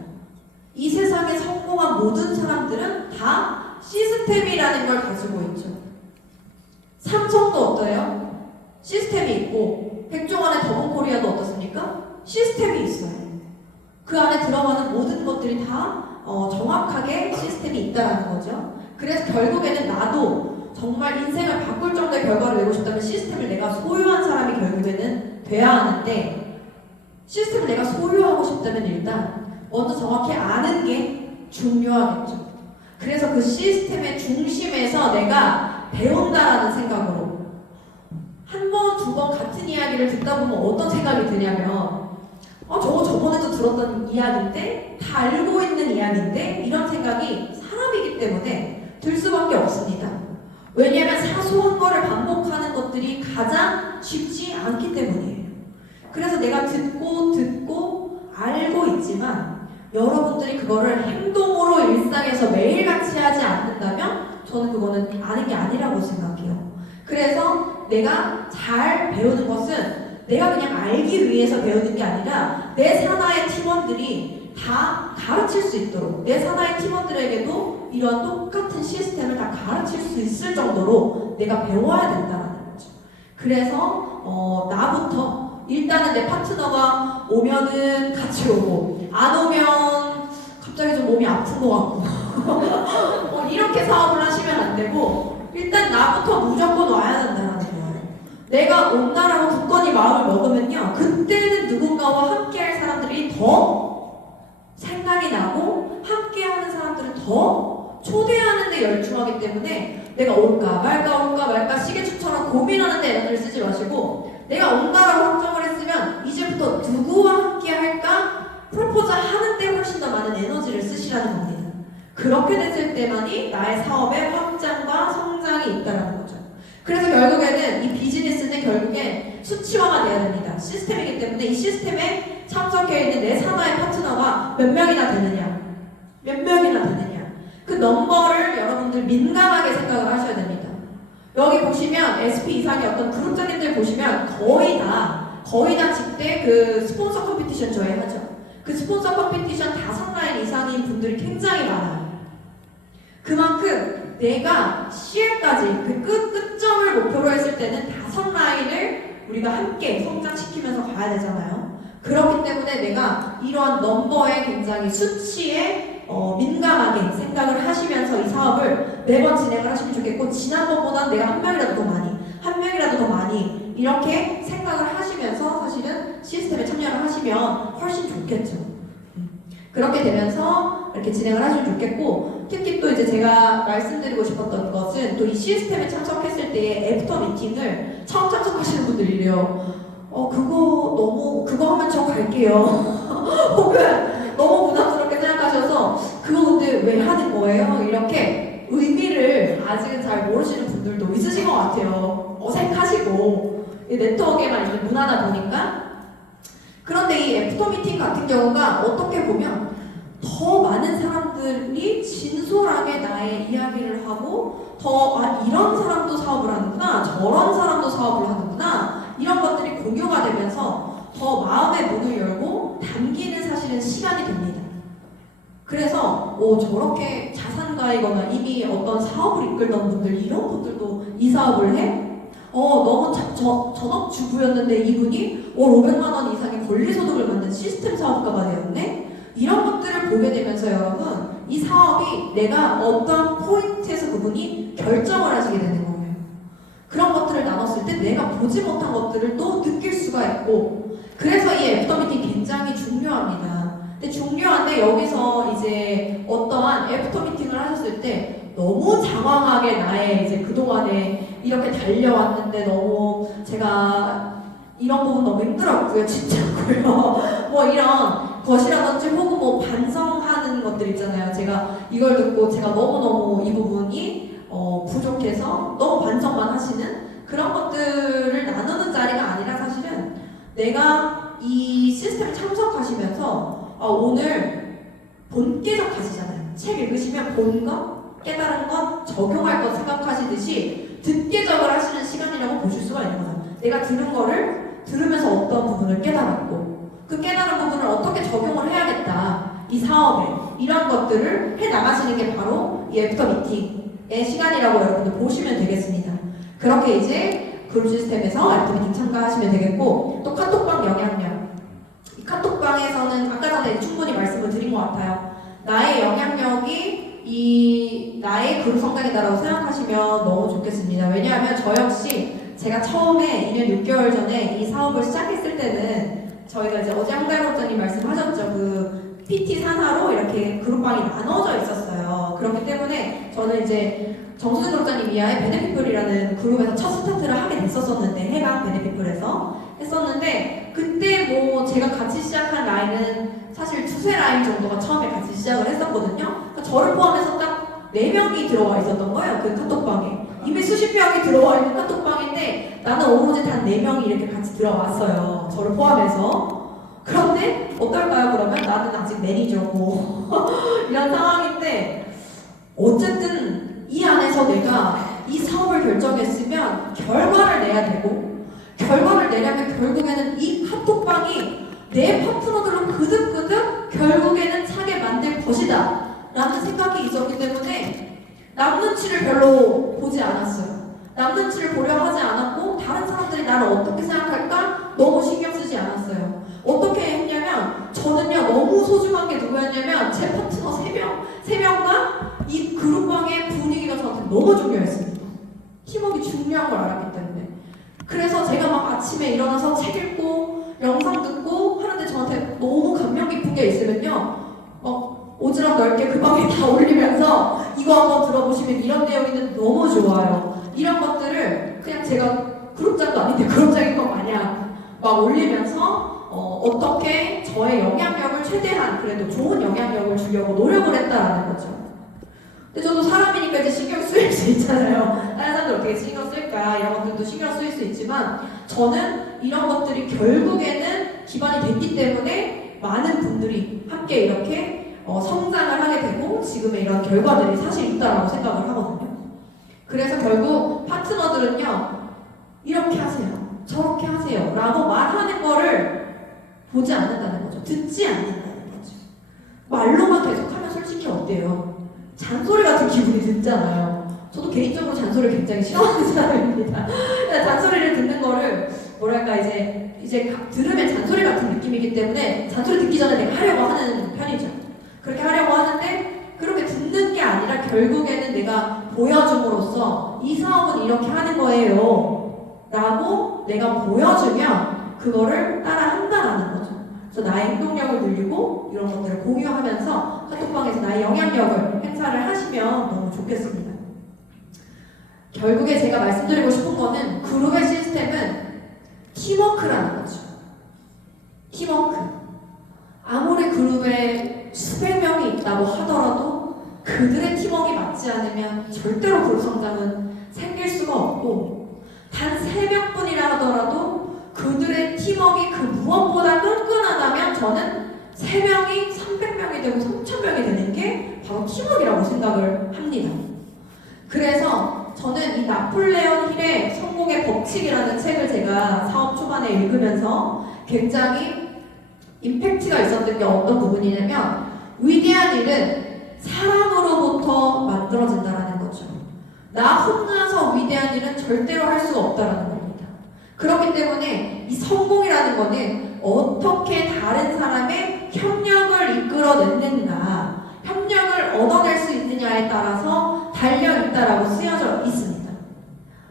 이 세상에 성공한 모든 사람들은 다 시스템이라는 걸 가지고 있죠. 삼성도 어때요? 시스템이 있고, 백종원의 더본코리아도 어떻습니까? 시스템이 있어요. 그 안에 들어가는 모든 것들이 다 정확하게 시스템이 있다라는 거죠. 그래서 결국에는 나도 정말 인생을 바꿀 정도의 결과를 내고 싶다면 시스템을 내가 소유한 사람이 결국에는 돼야 하는데, 시스템을 내가 소유하고 싶다면 일단 먼저 정확히 아는 게 중요하겠죠. 그래서 그 시스템의 중심에서 내가 배운다라는 생각으로 한 번, 두 번 같은 이야기를 듣다 보면 어떤 생각이 드냐면 저거 저번에도 들었던 이야기인데 다 알고 있는 이야기인데 이런 생각이 사람이기 때문에 들 수밖에 없습니다. 왜냐하면 사소한 거를 반복하는 것들이 가장 쉽지 않기 때문이에요. 그래서 내가 듣고 알고 있지만 여러분들이 그거를 행동으로 일상에서 매일같이 하지 않는다면 저는 그거는 아는 게 아니라고 생각해요. 그래서 내가 잘 배우는 것은 내가 그냥 알기 위해서 배우는 게 아니라 내 산하의 팀원들이 다 가르칠 수 있도록, 내 산하의 팀원들에게도 이런 똑같은 시스템을 다 가르칠 수 있을 정도로 내가 배워야 된다는 거죠. 그래서 나부터 일단은 내 파트너가 오면은 같이 오고, 안 오면 갑자기 좀 몸이 아픈 것 같고 이렇게 사업을 하시면 안 되고 일단 나부터 무조건 와야 된다는 거예요. 내가 온다라고 굳건히 마음을 먹으면요, 그때는 누군가와 함께할 사람들이 더 생각이 나고 함께하는 사람들을 더 초대하는 데 열중하기 때문에 내가 올까 말까 시계추처럼 고민하는 데 에너지를 쓰지 마시고, 내가 온다라고 확정을 했으면 이제부터 누구와 함께 할까 프로포즈 하는데 훨씬 더 많은 에너지를 쓰시라는 겁니다. 그렇게 됐을 때만이 나의 사업의 확장과 성장이 있다는 거죠. 그래서 결국에는 이 비즈니스는 결국엔 수치화가 돼야 됩니다. 시스템이기 때문에 이 시스템에 참석해 있는 내 산하의 파트너가 몇 명이나 되느냐, 그 넘버를 여러분들 민감하게 생각을 하셔야 됩니다. 여기 보시면 SP 이상의 어떤 그룹장님들 보시면 거의 다 직대 그 스폰서 컴피티션 저희 하죠. 그 스폰서 컴피티션 5라인 이상인 분들이 굉장히 많아요. 그만큼 내가 CL까지 그 끝점을 목표로 했을 때는 5라인을 우리가 함께 성장시키면서 가야 되잖아요. 그렇기 때문에 내가 이러한 넘버에 굉장히 수치에 민감하게 생각을 하시면서 이 사업을 매번 진행을 하시면 좋겠고, 지난번보다 내가 한 명이라도 더 많이 이렇게 생각을 하시면서 사실은 시스템에 참여를 하시면 하시면 훨씬 좋겠죠. 그렇게 되면서 이렇게 진행을 하시면 좋겠고, 특히 또 이제 제가 말씀드리고 싶었던 것은 또 이 시스템에 참석했을 때의 애프터 미팅을 처음 참석하시는 분들이래요. 그거 하면 저 갈게요. 혹은 너무 부담스럽게 생각하셔서 그거 근데 왜 하는 거예요? 이렇게 의미를 아직은 잘 모르시는 분들도 있으신 것 같아요. 어색하시고 네트워크에만 이제 무난하다 보니까. 그런데 이 애프터 미팅 같은 경우가 어떻게 보면 더 많은 사람들이 진솔하게 나의 이야기를 하고 이런 사람도 사업을 하는구나, 저런 사람도 사업을 하는구나, 이런 것들이 공유가 되면서 더 마음의 문을 열고 담기는 사실은 시간이 됩니다. 그래서 저렇게 자산가이거나 이미 어떤 사업을 이끌던 분들, 이런 분들도 이 사업을 해? 너무 전업주부였는데 이분이 500만 원 이상의 권리소득을 만든 시스템 사업가가 되었네? 이런 것들을 보게 되면서 여러분, 이 사업이 내가 어떤 포인트에서 그분이 결정을 하시게 되는 거예요. 그런 것들을 나눴을 때 내가 보지 못한 것들을 또 느낄 수가 있고, 그래서 이 애프터 미팅 굉장히 중요합니다. 근데 중요한데 여기서 이제 어떠한 애프터 미팅을 하셨을 때 너무 장황하게 나의 이제 그동안에 이렇게 달려왔는데 너무 제가 이런 부분 너무 힘들었고요, 진짜고요. 뭐 이런 것이라든지 혹은 뭐 반성하는 것들 있잖아요. 제가 이걸 듣고 제가 너무너무 이 부분이 부족해서 너무 반성만 하시는 그런 것들을 나누는 자리가 아니라 사실은 내가 이 시스템에 참석하시면서 오늘 본계적 가시잖아요. 책 읽으시면 본 것, 깨달은 것, 적용할 것 생각하시듯이 듣계적을 하시는 시간이라고 보실 수가 있는 거죠. 내가 들은 거를 들으면서 어떤 부분을 깨달았고 그 깨달은 부분을 어떻게 적용을 해야겠다, 이 사업에 이런 것들을 해 나가시는 게 바로 이 애프터 미팅의 시간이라고 여러분들 보시면 되겠습니다. 그렇게 이제 그룹 시스템에서 애프터 미팅 참가하시면 되겠고, 또 카톡방 영향력, 이 카톡방에서는 아까 전에 충분히 말씀을 드린 것 같아요. 나의 영향력이 나의 그룹 성장이다라고 생각하시면 너무 좋겠습니다. 왜냐하면 저 역시 제가 처음에 2년 6개월 전에 이 사업을 시작했을 때는 저희가 이제 어제 황달목장님 말씀하셨죠. 그 PT 산하로 이렇게 그룹방이 나눠져 있었어요. 그렇기 때문에 저는 이제 정수진 그룹장님 이하의 베네핏풀이라는 그룹에서 첫 스타트를 하게 됐었는데, 해강 베네핏풀에서 했었는데, 그때 뭐 제가 같이 시작한 라인은 사실 두세 라인 정도가 처음에 같이 시작을 했었거든요. 그러니까 저를 포함해서 딱 4명이 들어와 있었던 거예요, 그 카톡방에. 이미 수십 명이 들어와 있는 카톡방인데 나는 오로지 단 4명이 이렇게 같이 들어왔어요, 저를 포함해서. 그런데 어떨까요? 그러면 나는 아직 매니저고 이런 상황인데, 어쨌든 이 안에서 내가 이 사업을 결정했으면 결과를 내야 되고, 결과를 내려면 결국에는 이 카톡방이 내 파트너들로 그득그득 결국에는 차게 만들 것이다 라는 생각이 있었기 때문에 남 눈치를 별로 보지 않았어요. 남 눈치를 보려 하지 않았고, 다른 사람들이 나를 어떻게 생각할까 너무 신경 쓰지 않았어요. 어떻게 했냐면, 저는요 너무 소중한 게 누구였냐면 제 파트너 3명과 이 그룹방의 분위기가 저한테 너무 중요했습니다. 팀워크가 중요한 걸 알았기 때문에. 그래서 제가 막 아침에 일어나서 책 읽고 영상 듣고 하는데 저한테 너무 감명 깊은 게 있으면요, 오지랖 넓게 그 방에 다 올리면서 이거 한번 들어보시면 이런 내용인데 너무 좋아요, 이런 것들을 그냥 제가 그룹장도 아닌데 그룹장인 것 마냥 막 올리면서 어떻게 저의 영향력을 최대한, 그래도 좋은 영향력을 주려고 노력을 했다라는 거죠. 근데 저도 사람이니까 이제 신경 쓰일 수 있잖아요. 다른 사람들 어떻게 신경 쓸까, 이런 것들도 신경 쓰일 수 있지만, 저는 이런 것들이 결국에는 기반이 됐기 때문에 많은 분들이 함께 이렇게 성장을 하게 되고 지금의 이런 결과들이 사실 있다라고 생각을 하거든요. 그래서 결국 파트너들은요, 이렇게 하세요, 저렇게 하세요 라고 말하는 거를 보지 않는다는 거죠. 듣지 않는다는 거죠. 말로만 계속하면 솔직히 어때요? 잔소리 같은 기분이 들잖아요. 저도 개인적으로 잔소리를 굉장히 싫어하는 사람입니다. 잔소리를 듣는 거를 뭐랄까 이제 들으면 잔소리 같은 느낌이기 때문에 잔소리 듣기 전에 내가 하려고 하는 편이죠. 그렇게 하려고 하는데, 그렇게 듣는 게 아니라 결국에는 내가 보여줌으로써 이 사업은 이렇게 하는 거예요 라고 내가 보여주면 그거를 따라 한다라는 거죠. 그래서 나의 행동력을 늘리고 이런 것들을 공유하면서 카톡방에서 나의 영향력을 행사를 하시면 너무 좋겠습니다. 결국에 제가 말씀드리고 싶은 거는 그룹의 시스템은 팀워크라는 거죠. 팀워크. 아무리 그룹에 수백 명이 있다고 하더라도 그들의 팀워크가 맞지 않으면 절대로 그룹 성장은 생길 수가 없고, 단 3명뿐이라 하더라도 그들의 팀워크가 그 무엇보다 끈끈하다면 저는 3명이 300명이 되고 3000명이 되는 게 바로 팀워크라고 생각을 합니다. 그래서 저는 이 나폴레온 힐의 성공의 법칙이라는 책을 제가 사업 초반에 읽으면서 굉장히 임팩트가 있었던 게 어떤 부분이냐면, 위대한 일은 사람으로부터 만들어진다라는 거죠. 나 혼자서 위대한 일은 절대로 할 수가 없다라는 겁니다. 그렇기 때문에 이 성공이라는 거는 어떻게 다른 사람의 협력을 이끌어냈는가, 협력을 얻어낼 수 있느냐에 따라서 달려있다라고 쓰여져 있습니다.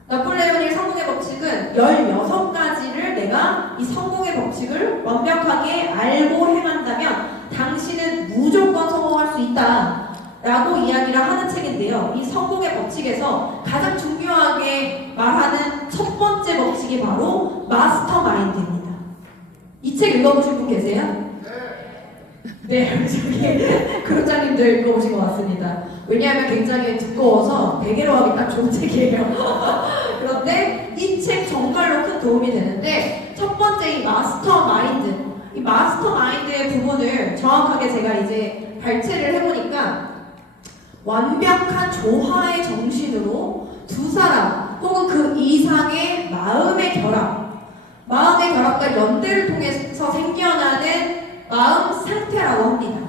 나폴레옹의 성공의 법칙은 16가지를 내가 이 성공의 법칙을 완벽하게 알고 행한다면 당신은 무조건 성공할 수 있다 라고 이야기를 하는 책인데요. 이 성공의 법칙에서 가장 중요하게 말하는 첫 번째 법칙이 바로 마스터 마인드입니다. 이 책 읽어보신 분 계세요? 네, 저기 그룹장님들 읽어보신 것 같습니다. 왜냐하면 굉장히 두꺼워서 베개로 하기 딱 좋은 책이에요. 그런데 이 책 정말로 큰 도움이 되는데, 첫 번째 이 마스터 마인드, 이 마스터 마인드의 부분을 정확하게 제가 이제 발췌를 해보니까, 완벽한 조화의 정신으로 두 사람 혹은 그 이상의 마음의 결합과 연대를 통해서 생겨나는 마음 상태라고 합니다.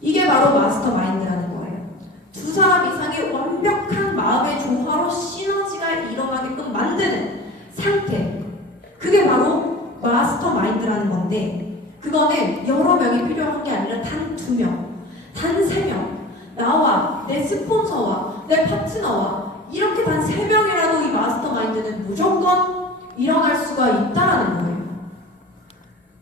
이게 바로 마스터 마인드라는 거예요. 두 사람 이상의 완벽한 마음의 조화로 시너지가 일어나게끔 만드는 상태, 그게 바로 마스터 마인드라는 건데, 그거는 여러 명이 필요한 게 아니라 단 2명, 단 3명, 나와 내 스폰서와 내 파트너와 이렇게 단 3명이라도 이 마스터 마인드는 무조건 일어날 수가 있다라는 거예요.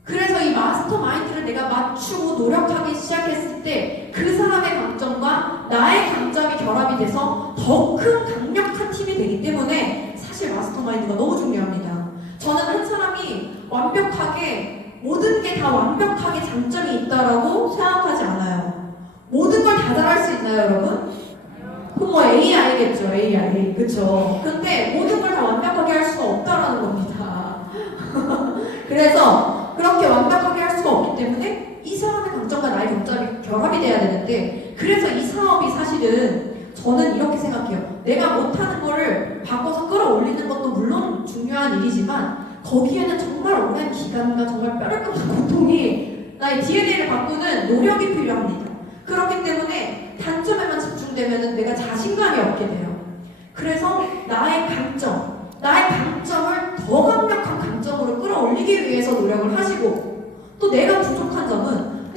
그래서 이 마스터 마인드를 내가 맞추고 노력하기 시작했을 때 그 사람의 강점과 나의 강점이 결합이 돼서 더 큰 강력한 팀이 되기 때문에 사실 마스터 마인드가 너무 중요합니다. 저는 한 사람이 완벽하게 모든 게 다 완벽하게 장점이 있다라고 생각하지 않아요. 모든 걸 다 잘할 수 있나요, 여러분? 그럼 뭐 AI겠죠, AI. 그쵸? 근데 모든 걸 다 완벽하게 할 수가 없다라는 겁니다. 그래서 그렇게 완벽하게 할 수가 없기 때문에 이 사람의 강점과 나의 강점이 결합이 돼야 되는데, 그래서 이 사업이 사실은 저는 이렇게 생각해요. 내가 못하는 거를 바꿔서 끌어올리는 것도 물론 중요한 일이지만, 거기에는 정말 오랜 기간과 정말 뼈를 깎는 고통이, 나의 DNA를 바꾸는 노력이 필요합니다. 그렇기 때문에 단점에만 집중되면 내가 자신감이 없게 돼요. 그래서 나의 강점을 더 강력한 강점으로 끌어올리기 위해서 노력을 하시고, 또 내가 부족한 점은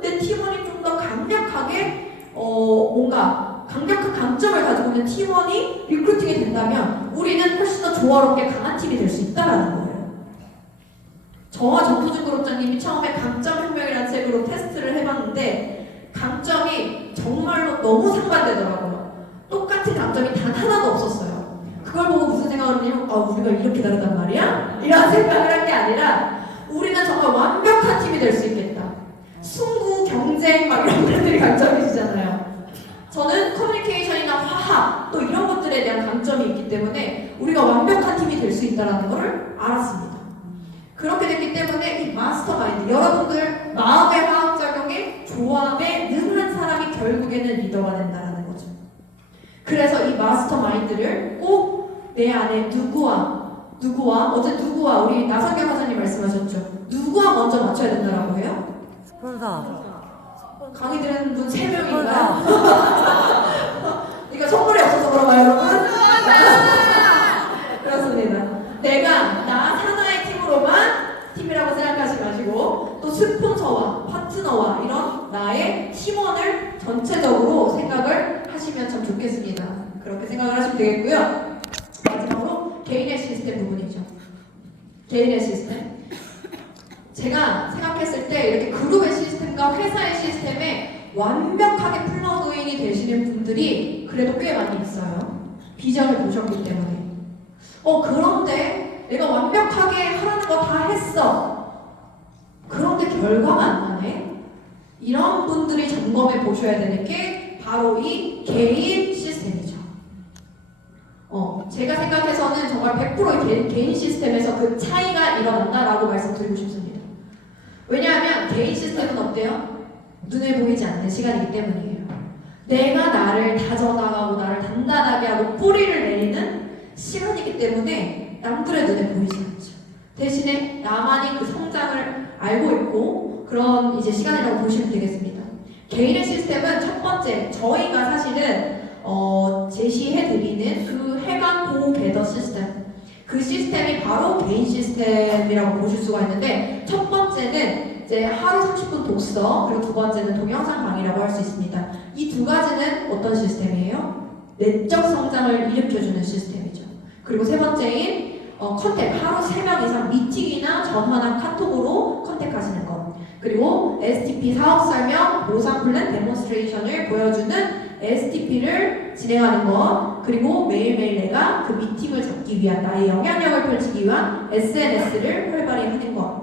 내 팀원이 좀 더 강력하게 뭔가 강력한 강점을 가지고 있는 팀원이 리크루팅이 된다면 우리는 훨씬 더 조화롭게 강한 팀이 될 수 있다는 거예요. 저와 정수준 그룹장님이 처음에 강점혁명이라는 책으로 테스트를 해봤는데 강점이 정말로 너무 상반되더라고요. 똑같은 강점이 단 하나도 없었어요. 그걸 보고 무슨 생각을 했냐면, 우리가 이렇게 다르단 말이야? 이런 생각을 한 게 아니라, 우리는 정말 완벽한 팀이 될 수 있겠다. 승부, 경쟁, 막 이런 것들이 강점이시잖아요. 저는 커뮤니케이션이나 화학, 또 이런 것들에 대한 강점이 있기 때문에 우리가 완벽한 팀이 될 수 있다는 것을 알았습니다. 그렇게 됐기 때문에 이 마스터 마인드, 여러분들 마음의 화학작용에 조합에 능한 사람이 결국에는 리더가 된다는 거죠. 그래서 이 마스터 마인드를 꼭 내 안에 누구와 우리 나성경 사장님 말씀하셨죠. 누구와 먼저 맞춰야 된다라고 해요? 혼자. 강의 들은 분 3명인가요? 이거 선물이 없어서 그런가요, 여러분? 그렇습니다. 내가 나 하나의 팀이라고 생각하지 마시고, 또 스폰서와 파트너와 이런 나의 팀원을 전체적으로 생각을 하시면 참 좋겠습니다. 그렇게 생각을 하시면 되겠고요. 마지막으로 개인의 시스템 부분이죠. 개인의 시스템. 제가 생각했을 때 이렇게 그룹의 시스템과 회사의 시스템에 완벽하게 플러그인이 되시는 분들이 그래도 꽤 많이 있어요. 비전을 보셨기 때문에. 그런데 내가 완벽하게 하라는 거 다 했어. 그런데 결과가 안 나네. 이런 분들이 점검해 보셔야 되는 게 바로 이 개인 시스템이죠. 제가 생각해서는 정말 100% 개인 시스템에서 그 차이가 일어난다라고 말씀드리고 싶습니다. 왜냐하면 개인 시스템은 어때요? 눈에 보이지 않는 시간이기 때문이에요. 내가 나를 다져나가고 나를 단단하게 하고 뿌리를 내리는 시간이기 때문에 남들의 눈에 보이지 않죠. 대신에 나만이 그 성장을 알고 있고 그런 이제 시간이라고 보시면 되겠습니다. 개인의 시스템은 첫 번째, 저희가 사실은 제시해드리는 그 해관 보호 궤도 시스템, 그 시스템이 바로 개인 시스템이라고 보실 수가 있는데, 첫 번째는 이제 하루 30분 독서, 그리고 두 번째는 동영상 강의라고 할 수 있습니다. 이 두 가지는 어떤 시스템이에요? 내적 성장을 일으켜주는 시스템이죠. 그리고 세 번째인 컨택, 하루 3명 이상 미팅이나 전화나 카톡으로 컨택하시는 것. 그리고 STP 사업 설명, 보상 플랜 데몬스트레이션을 보여주는 STP를 진행하는 것. 그리고 매일매일 내가 그 미팅을 잡기 위한 나의 영향력을 펼치기 위한 SNS를 활발히 하는 것.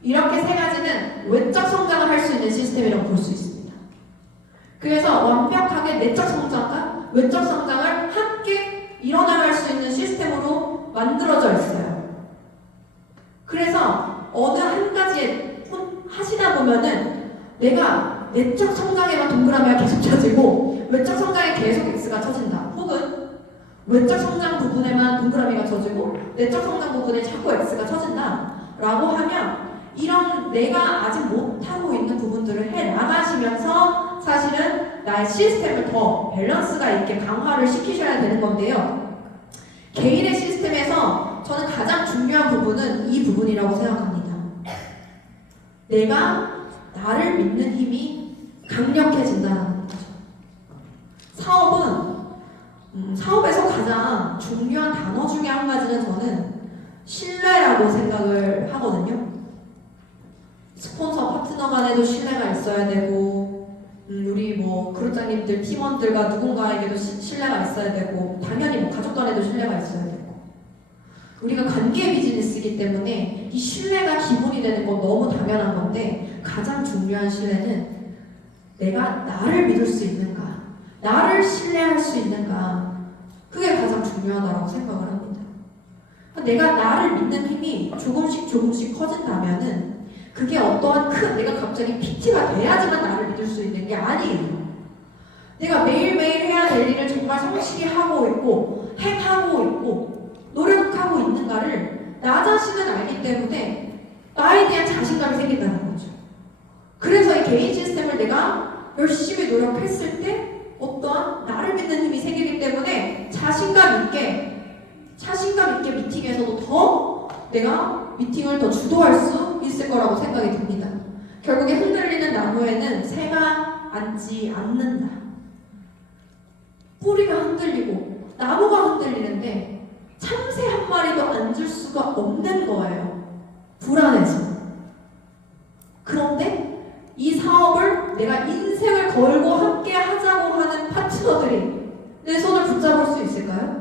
이렇게 세 가지는 외적 성장을 할 수 있는 시스템이라고 볼 수 있습니다. 그래서 완벽하게 내적 성장과 외적 성장을 함께 이뤄나갈 수 있는 시스템으로 만들어져 있어요. 그래서 어느 한 가지에 하시다 보면은 내가 내적 성장에만 동그라미가 계속 쳐지고 외적 성장에 계속 X가 쳐진다. 혹은 외적 성장 부분에만 동그라미가 쳐지고 내적 성장 부분에 자꾸 X가 쳐진다. 라고 하면 이런 내가 아직 못하고 있는 부분들을 해 나가시면서 사실은 나의 시스템을 더 밸런스가 있게 강화를 시키셔야 되는 건데요. 개인의 시스템에서 저는 가장 중요한 부분은 이 부분이라고 생각합니다. 내가 나를 믿는 힘이 강력해진다는 거죠. 사업에서 가장 중요한 단어 중에 한 가지는 저는 신뢰라고 생각을 하거든요. 스폰서 파트너 간에도 신뢰가 있어야 되고, 우리 그룹장님들, 팀원들과 누군가에게도 신뢰가 있어야 되고, 당연히 가족 간에도 신뢰가 있어야 되고. 우리가 관계 비즈니스이기 때문에 이 신뢰가 기본이 되는 건 너무 당연한 건데, 가장 중요한 신뢰는 내가 나를 믿을 수 있는가, 나를 신뢰할 수 있는가, 그게 가장 중요하다고 생각을 합니다. 내가 나를 믿는 힘이 조금씩 커진다면은 그게 어떠한 내가 갑자기 PT가 돼야지만 나를 믿을 수 있는 게 아니에요. 내가 매일매일 해야 될 일을 정말 성실히 하고 있고 행하고 있고 노력하고 있는가를 나 자신은 알기 때문에 나에 대한 자신감이 생긴다는 거죠. 그래서 이 개인 시스템을 내가 열심히 노력했을 때 어떠한 나를 믿는 힘이 생기기 때문에 자신감 있게 미팅에서도 더 내가 미팅을 더 주도할 수 있을 거라고 생각이 듭니다. 결국에 흔들리는 나무에는 새가 앉지 않는다. 뿌리가 흔들리고 나무가 흔들리는데 참새 한 마리도 앉을 수가 없는 거예요. 불안해서. 그런데 이 사업을 내가 인생을 걸고 함께 하자고 하는 파트너들이 내 손을 붙잡을 수 있을까요?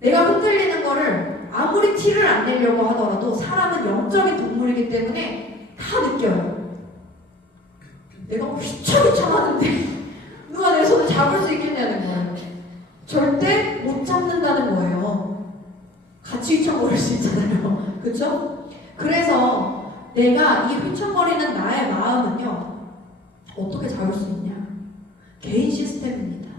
내가 흔들리는 거를 아무리 티를 안 내려고 하더라도 사람은 영적인 동물이기 때문에 다 느껴요. 내가 휘청휘청하는데 누가 내 손을 잡을 수 있겠냐는 거예요. 절대 못 잡는다는 거예요. 같이 휘청거릴 수 있잖아요. 그렇죠? 그래서 내가 이 휘청거리는 나의 마음은요, 어떻게 잡을 수 있냐? 개인 시스템입니다.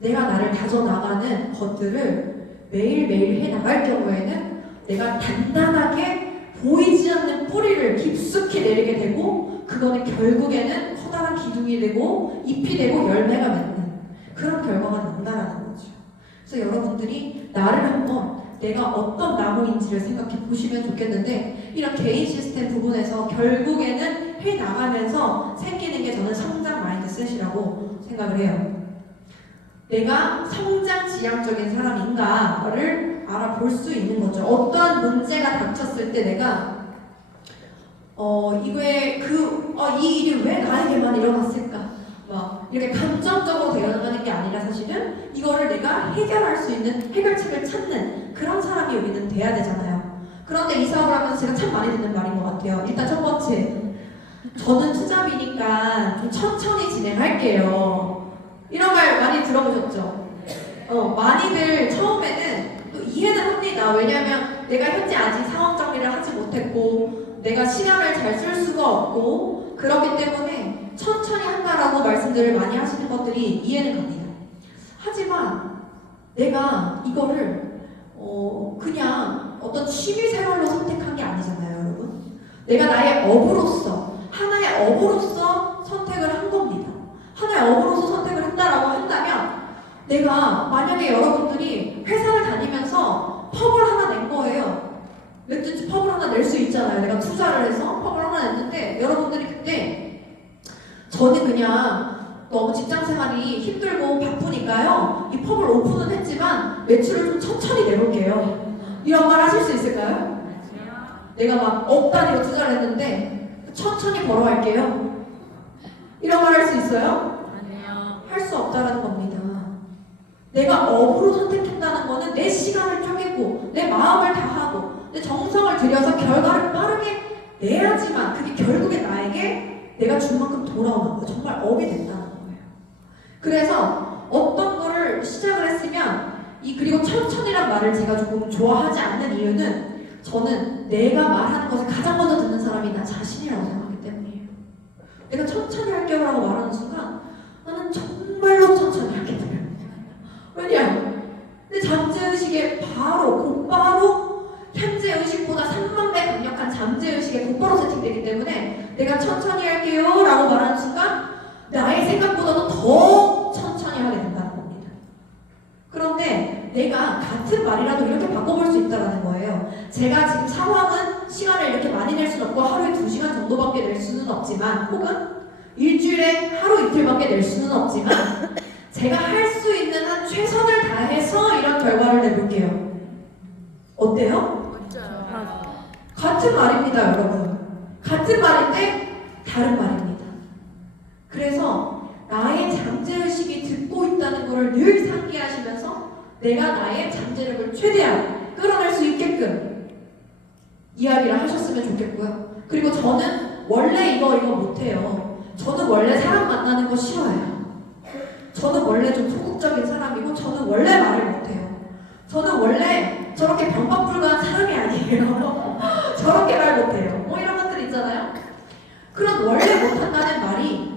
내가 나를 다져나가는 것들을 매일매일 해나갈 경우에는 내가 단단하게 보이지 않는 뿌리를 깊숙이 내리게 되고, 그거는 결국에는 커다란 기둥이 되고 잎이 되고 열매가 맺는 그런 결과가 난다라는 거죠. 그래서 여러분들이 나를 한번 내가 어떤 나무인지를 생각해 보시면 좋겠는데, 이런 개인 시스템 부분에서 결국에는 해나가면서 생기는 게 저는 성장 마인드셋이라고 생각을 해요. 내가 성장 지향적인 사람인가를 알아볼 수 있는 거죠. 어떠한 문제가 닥쳤을 때 내가 이거에 이 일이 왜 나에게만 일어났을까? 막 이렇게 감정적으로 대응하는 게 아니라 사실은 이거를 내가 해결할 수 있는 해결책을 찾는 그런 사람이 우리는 돼야 되잖아요. 그런데 이 사업을 하면서 제가 참 많이 듣는 말인 것 같아요. 일단 첫 번째, 저는 투잡이니까 좀 천천히 진행할게요. 이런 말 많이 들어보셨죠? 많이들 처음에는 또 이해는 합니다. 왜냐하면 내가 현재 아직 상황 정리를 하지 못했고 내가 시간을 잘 쓸 수가 없고 그렇기 때문에 천천히 한다라고 말씀들을 많이 하시는 것들이 이해는 갑니다. 하지만 내가 이거를 그냥 어떤 취미생활로 선택한 게 아니잖아요, 여러분. 내가 나의 업으로서 하나의 업으로서 선택을 한 겁니다. 하나의 업으로서 선택을 한다라고 한다면 내가 만약에 여러분들이 회사를 다니면서 펍을 하나 낸 거예요. 맥주집 펍을 하나 낼 수 있잖아요. 내가 투자를 해서 펍을 하나 냈는데 여러분들이 그때 저는 그냥 너무 직장생활이 힘들고 바쁘니까요. 이 펍을 오픈은 했지만 매출을 좀 천천히 내볼게요. 이런 말 하실 수 있을까요? 내가 막 억 단위로 투자를 했는데 천천히 벌어갈게요. 이런 말 할 수 있어요? 아니요. 할 수 없다라는 겁니다. 내가 업으로 선택한다는 거는 내 시간을 쪼개고 내 마음을 다하고 내 정성을 들여서 결과를 빠르게 내야지만 그게 결국에 나에게 내가 준 만큼 돌아오는 거예요. 정말 업이 된다는 거예요. 그래서 어떤 거를 시작을 했으면 그리고 천천히란 말을 제가 조금 좋아하지 않는 이유는 저는 내가 말하는 것을 가장 먼저 듣는 사람이 나 자신이라고 생각하기 때문이에요. 내가 천천히 할게요 라고 말하는 순간 나는 정말로 천천히 하게 돼요. 왜냐? 내 잠재의식에 곧바로 현재 의식보다 3만 배 강력한 잠재의식에 곧바로 세팅되기 때문에 내가 천천히 할게요 라고 말하는 순간 나의 생각보다도 더 천천히 하게 된다는 겁니다. 그런데 내가 같은 말이라도 이렇게 바꿔볼 수 있다는 거예요. 제가 지금 상황은 시간을 이렇게 많이 낼 수는 없고 하루에 2시간 정도밖에 낼 수는 없지만 혹은 일주일에 하루 이틀밖에 낼 수는 없지만 제가 할 수 있는 한 최선을 다해서 이런 결과를 내볼게요. 어때요? 맞아요. 같은 말입니다, 여러분. 같은 말인데 다른 말입니다. 그래서 나의 잠재의식이 듣고 있다는 것을 늘 상기하시면서 내가 나의 잠재력을 최대한 끌어낼 수 있게끔 이야기를 하셨으면 좋겠고요. 그리고 저는 원래 이거 못해요. 저는 원래 사람 만나는 거 싫어해요. 저는 원래 좀 소극적인 사람이고 저는 원래 말을 못해요. 저는 원래 저렇게 병박불가한 사람이 아니에요. 저렇게 말 못해요. 뭐 이런 것들 있잖아요. 그런 원래 못한다는 말이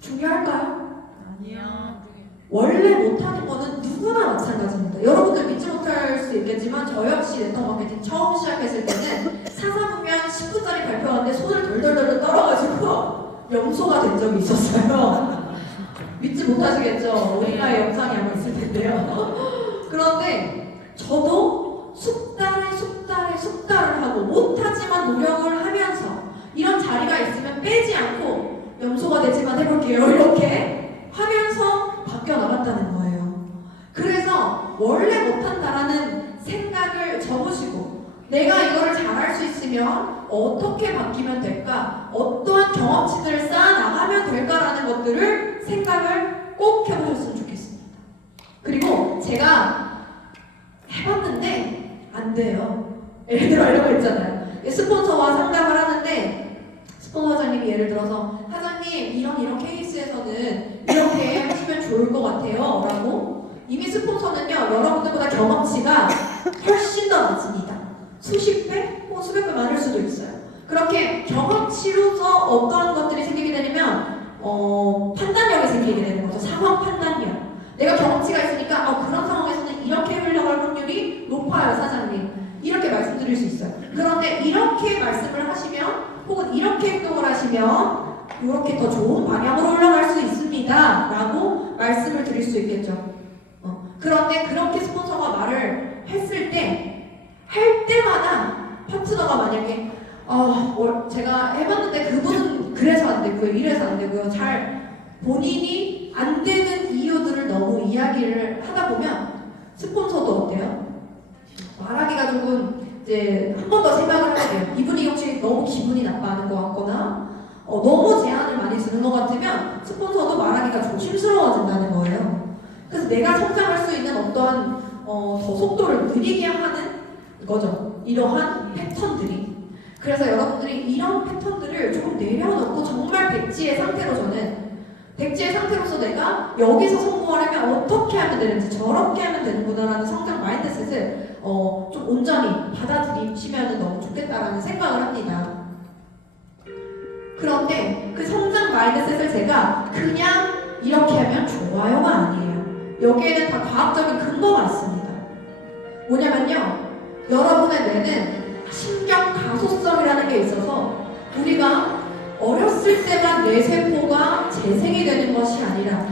중요할까요? 아니요. 원래 못하는 거는 누구나 마찬가지입니다. 여러분들 믿지 못할 수 있겠지만 저 역시 네트워크 마케팅 처음 시작했을 때는 사사보면 10분짜리 발표하는데 손을 덜덜덜 떨어가지고 염소가 된 적이 있었어요. 믿지 못하시겠죠? 우리나라의 영상이 아마 있을 텐데요. 그런데 저도 숙달을 하고 못하지만 노력을 하면서 이런 자리가 있으면 빼지 않고 염소가 되지만 해볼게요. 이렇게 하면서 바뀌어 나갔다는 거예요. 그래서 원래 못한다라는 생각을 접으시고 내가 이거를 잘할 수 있으면 어떻게 바뀌면 될까? 어떠한 경험치들을 쌓아나가면 될까라는 것들을 생각을 꼭 해보셨으면 좋겠습니다. 그리고 제가 해봤는데 안 돼요. 예를 들어 이런 거 있잖아요. 스폰서와 상담을 하는데 스폰서장님이 예를 들어서 사장님 이런 케이스에서는 이렇게 하시면 좋을 것 같아요 라고 이미 스폰서는요 여러분들보다 경험치가 훨씬 더 많습니다. 수십 배? 수백 배 많을 수도 있어요. 그렇게 경험치로서 어떠한 것들이 생기게 되냐면 판단력이 생기게 되는 거죠. 상황 판단력. 내가 경험치가 있으니까 그런 상황에서는 이렇게 흘러갈 확률이 높아요 사장님. 이렇게 말씀드릴 수 있어요. 그런데 이렇게 말씀을 하시면 혹은 이렇게 행동을 하시면 이렇게 더 좋은 방향으로 흘러갈 수 있습니다 라고 말씀을 드릴 수 있겠죠. 그런데 그렇게 스폰서가 말을 했을 때 할 때마다 파트너가 만약에 제가 해봤는데 그분은 그래서 안 되고요 이래서 안 되고요 잘 본인이 안 되는 이유들을 너무 이야기를 하다 보면 스폰서도 어때요? 말하기가 조금 이제 한 번 더 생각을 해야 돼요. 이분이 혹시 너무 기분이 나빠하는 것 같거나 너무 제한을 많이 주는 것 같으면 스폰서도 말하기가 조심스러워진다는 거예요. 그래서 내가 성장할 수 있는 어떠한 더 속도를 느리게 하는 거죠. 이러한 패턴들이. 그래서 여러분들이 이런 패턴들을 조금 내려놓고 정말 백지의 상태로 백지의 상태로서 내가 여기서 성공하려면 어떻게 하면 되는지 저렇게 하면 되는구나라는 성장 마인드셋을 좀 온전히 받아들이시면 너무 좋겠다라는 생각을 합니다. 그런데 그 성장 마인드셋을 제가 그냥 이렇게 하면 좋아요가 아니에요. 여기에는 다 과학적인 근거가 있습니다. 뭐냐면요, 여러분의 뇌는 신경 가소성이라는 게 있어서 우리가 어렸을 때만 뇌세포가 재생이 되는 것이 아니라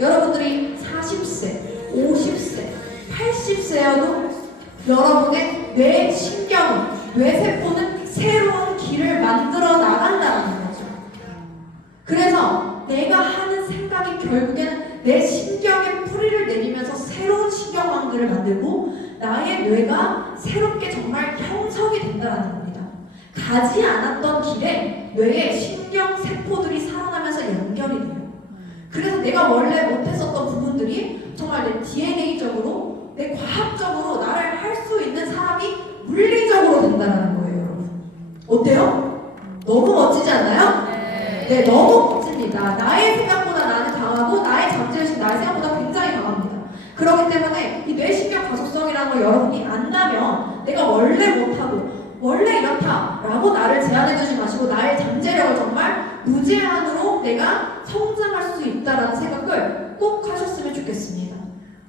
여러분들이 40세, 50세, 80세여도 여러분의 뇌 신경은, 뇌세포는 새로운 길을 만들어 나간다는 거죠. 그래서 내가 하는 생각이 결국에는 내 신경에 뿌리를 내리면서 새로운 신경망들을 만들고 나의 뇌가 새롭게 정말 형성이 된다는 겁니다. 가지 않았던 길에 뇌의 신경세포들이 살아나면서 연결이 돼요. 그래서 내가 원래 못했었던 부분들이 정말 내 DNA적으로, 내 과학적으로 나를 할 수 있는 사람이 물리적으로 된다는 거예요, 여러분. 어때요? 너무 멋지지 않나요? 네, 너무 멋집니다. 나의 생각보다 나는 강하고 나의 잠재의식 나의 생각보다 굉장히 강합니다. 그렇기 때문에 이 뇌신경 가속성이라는 걸 여러분이 안다면 내가 원래 못하고 원래 이렇다라고 나를 제한해주지 마시고 나의 잠재력을 정말 무제한으로 내가 성장할 수 있다라는 생각을 꼭 하셨으면 좋겠습니다.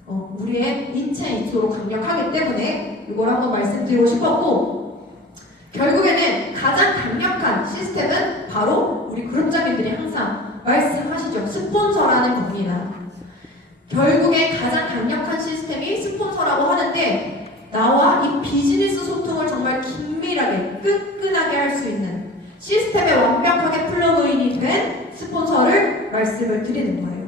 우리의 인체 이토록 강력하기 때문에 이걸 한번 말씀드리고 싶었고, 결국에는 가장 강력한 시스템은 바로 우리 그룹장님들이 항상 말씀하시죠. 스폰서라는 겁니다. 결국에 가장 강력한 시스템이 스폰서라고 하는데, 나와 이 비즈니스 소통을 정말 긴밀하게 끈끈하게 할 수 있는 시스템에 완벽하게 플러그인이 된 스폰서를 말씀을 드리는 거예요.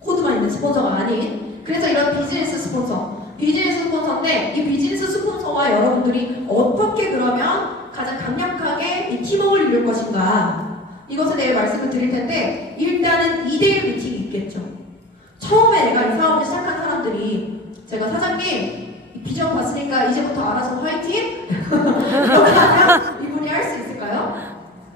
코드만 있는 스폰서가 아닌. 그래서 이런 비즈니스 스폰서인데 이 비즈니스 스폰서와 여러분들이 어떻게 그러면 가장 강력하게 이 팀워크를 이룰 것인가, 이것에 대해 말씀을 드릴 텐데, 일단은 2대1 미팅이 있겠죠. 처음에 내가 이 사업을 시작한 사람들이 제가 사장님 비전 봤으니까 이제부터 알아서 화이팅! 이렇게 하면 이분이 할 수 있을까요?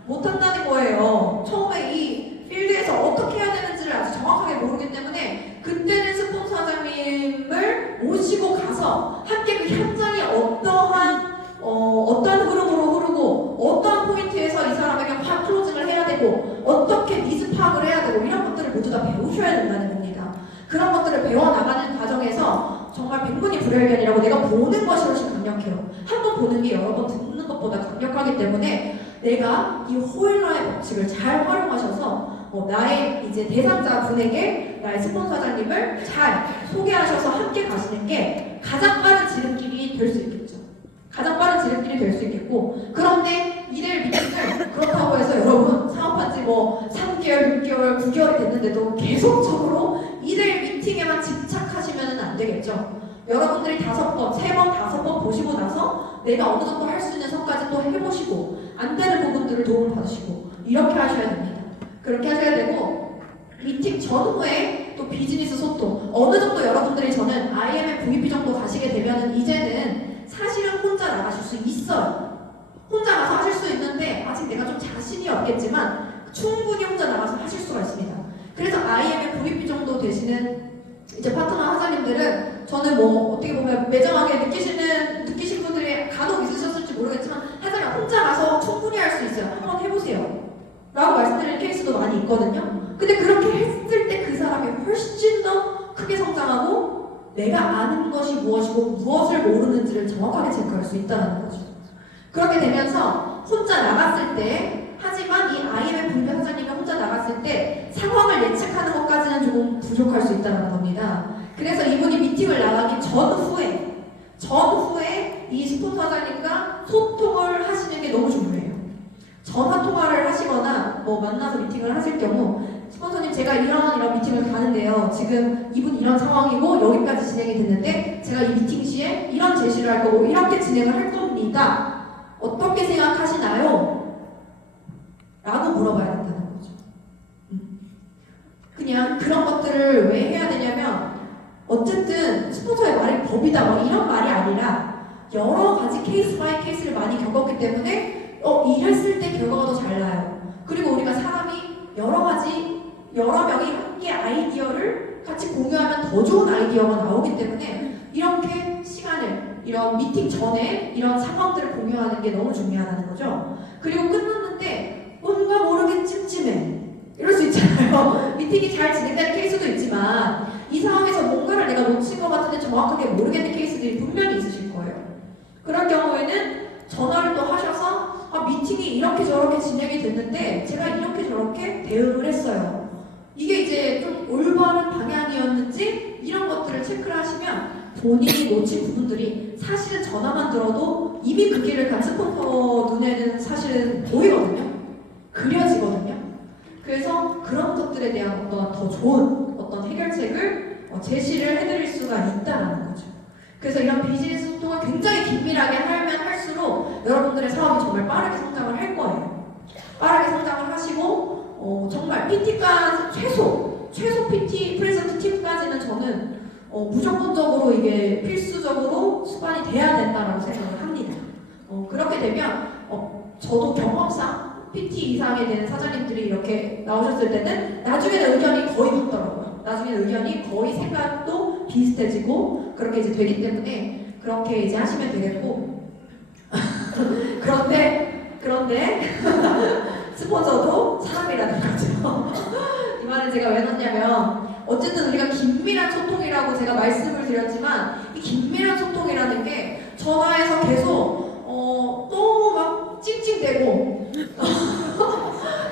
못한다는 거예요. 처음에 이 필드에서 어떻게 해야 되는지를 아주 정확하게 모르기 때문에 그때는 스폰서 사장님을 모시고 가서 함께 그 현장이 어떠한 흐름으로 흐르고 어떠한 포인트에서 이 사람에게 확 클로징을 해야 되고 어떻게 니즈 파악을 해야 되고 이런 것들을 모두 다 배우셔야 된다는 겁니다. 그런 것들을 배워나가는 과정에서 정말 백문이 불여일견이라고 내가 보는 것이 훨씬 강력해요. 한 번 보는 게 여러 번 듣는 것보다 강력하기 때문에 내가 이 호일러의 법칙을 잘 활용하셔서 나의 이제 대상자 분에게 나의 스폰서 사장님을 잘 소개하셔서 함께 가시는 게 가장 빠른 지름길이 될 수 있겠죠. 가장 빠른 지름길이 될 수 있겠고, 그런데 2대1 미팅을 그렇다고 해서 여러분 사업한 지 3개월, 6개월, 9개월이 됐는데도 계속적으로 2대1 미팅에만 집착하시면 안 되겠죠. 여러분들이 5번, 3번, 5번 보시고 나서 내가 어느 정도 할 수 있는 선까지 또 해보시고 안 되는 부분들을 도움을 받으시고 이렇게 하셔야 됩니다. 그렇게 하셔야 되고, 미팅 전후에 또 비즈니스 소통 어느 정도 여러분들이 저는 IMF VP 정도 가시게 되면은 이제는 사실은 혼자 나가실 수 있어요. 혼자 가서 하실 수 있는데 아직 내가 좀 자신이 없겠지만 충분히 혼자 나가서 하실 수가 있습니다. 그래서 IMF VP 정도 되시는 이제 파트너 사장님들은 저는 어떻게 보면 매정하게 느끼신 분들이 간혹 있으셨을지 모르겠지만 하지만 혼자 가서 충분히 할 수 있어요. 한번 해보세요 라고 말씀드리는 케이스도 많이 있거든요. 근데 그렇게 했을 때 그 사람이 훨씬 더 크게 성장하고 내가 아는 것이 무엇이고 무엇을 모르는지를 정확하게 체크할 수 있다는 거죠. 그렇게 되면서 혼자 나갔을 때, 하지만 이 IMF VP 사장님이 혼자 나갔을 때 상황을 예측하는 것까지는 조금 부족할 수 있다는 겁니다. 그래서 이분이 미팅을 나가기 전후에 이 스폰서 사장님과 소통을 하시는 게 너무 중요해요. 전화 통화를 하시거나 만나서 미팅을 하실 경우, 스폰서님 제가 이런 미팅을 가는데요. 지금 이분 이런 상황이고 여기까지 진행이 됐는데 제가 이 미팅 시에 이런 제시를 할 거고 이렇게 진행을 할 겁니다. 상황입니다. 어떻게 생각하시나요? 라고 물어봐야 된다는 거죠. 그냥 그런 것들을 왜 해야 되냐면 어쨌든 스폰서의 말이 법이다 뭐 이런 말이 아니라 여러 가지 케이스 바이 케이스를 많이 겪었기 때문에 일했을 때 결과가 더 잘 나요. 그리고 우리가 사람이 여러 명이 함께 아이디어를 같이 공유하면 더 좋은 아이디어가 나오기 때문에 이렇게 시간을 이런 미팅 전에 이런 상황들을 공유하는 게 너무 중요하다는 거죠. 그리고 끝났는데 뭔가 모르게 찜찜해. 이럴 수 있잖아요. 미팅이 잘 진행되는 케이스도 있지만 이 상황에서 뭔가를 내가 놓친 것 같은데 정확하게 모르겠는 케이스들이 분명히 있으실 거예요. 그럴 경우에는 전화를 또 하셔서 미팅이 이렇게 저렇게 진행이 됐는데 제가 이렇게 저렇게 대응을 했어요. 이게 이제 좀 올바른 방향이었는지 이런 것들을 체크를 하시면 본인이 놓친 부분들이 사실은 전화만 들어도 이미 그 길을 간 스폰서 눈에는 사실은 보이거든요. 그려지거든요. 그래서 그런 것들에 대한 어떤 더 좋은 어떤 해결책을 제시를 해드릴 수가 있다는 거죠. 그래서 이런 비즈니스 소통을 굉장히 긴밀하게 하면 할수록 여러분들의 사업이 정말 빠르게 성장을 할 거예요. 빠르게 성장을 하시고 정말 PT까지 최소 PT 프레젠트 팀까지는 저는 무조건적으로 이게 필수적으로 수반이 돼야 된다라고 생각을 합니다. 그렇게 되면 저도 경험상 PT 이상이 되는 사장님들이 이렇게 나오셨을 때는 나중에는 의견이 거의 같더라고요. 나중에는 의견이 거의 생각도 비슷해지고 그렇게 이제 되기 때문에 그렇게 이제 하시면 되겠고 그런데 스폰서도 사람이라는 거죠. 이 말을 제가 왜 넣냐면 어쨌든 우리가 긴밀한 소통이라고 제가 말씀을 드렸지만 이 긴밀한 소통이라는 게 전화해서 계속 너무 막 찡찡대고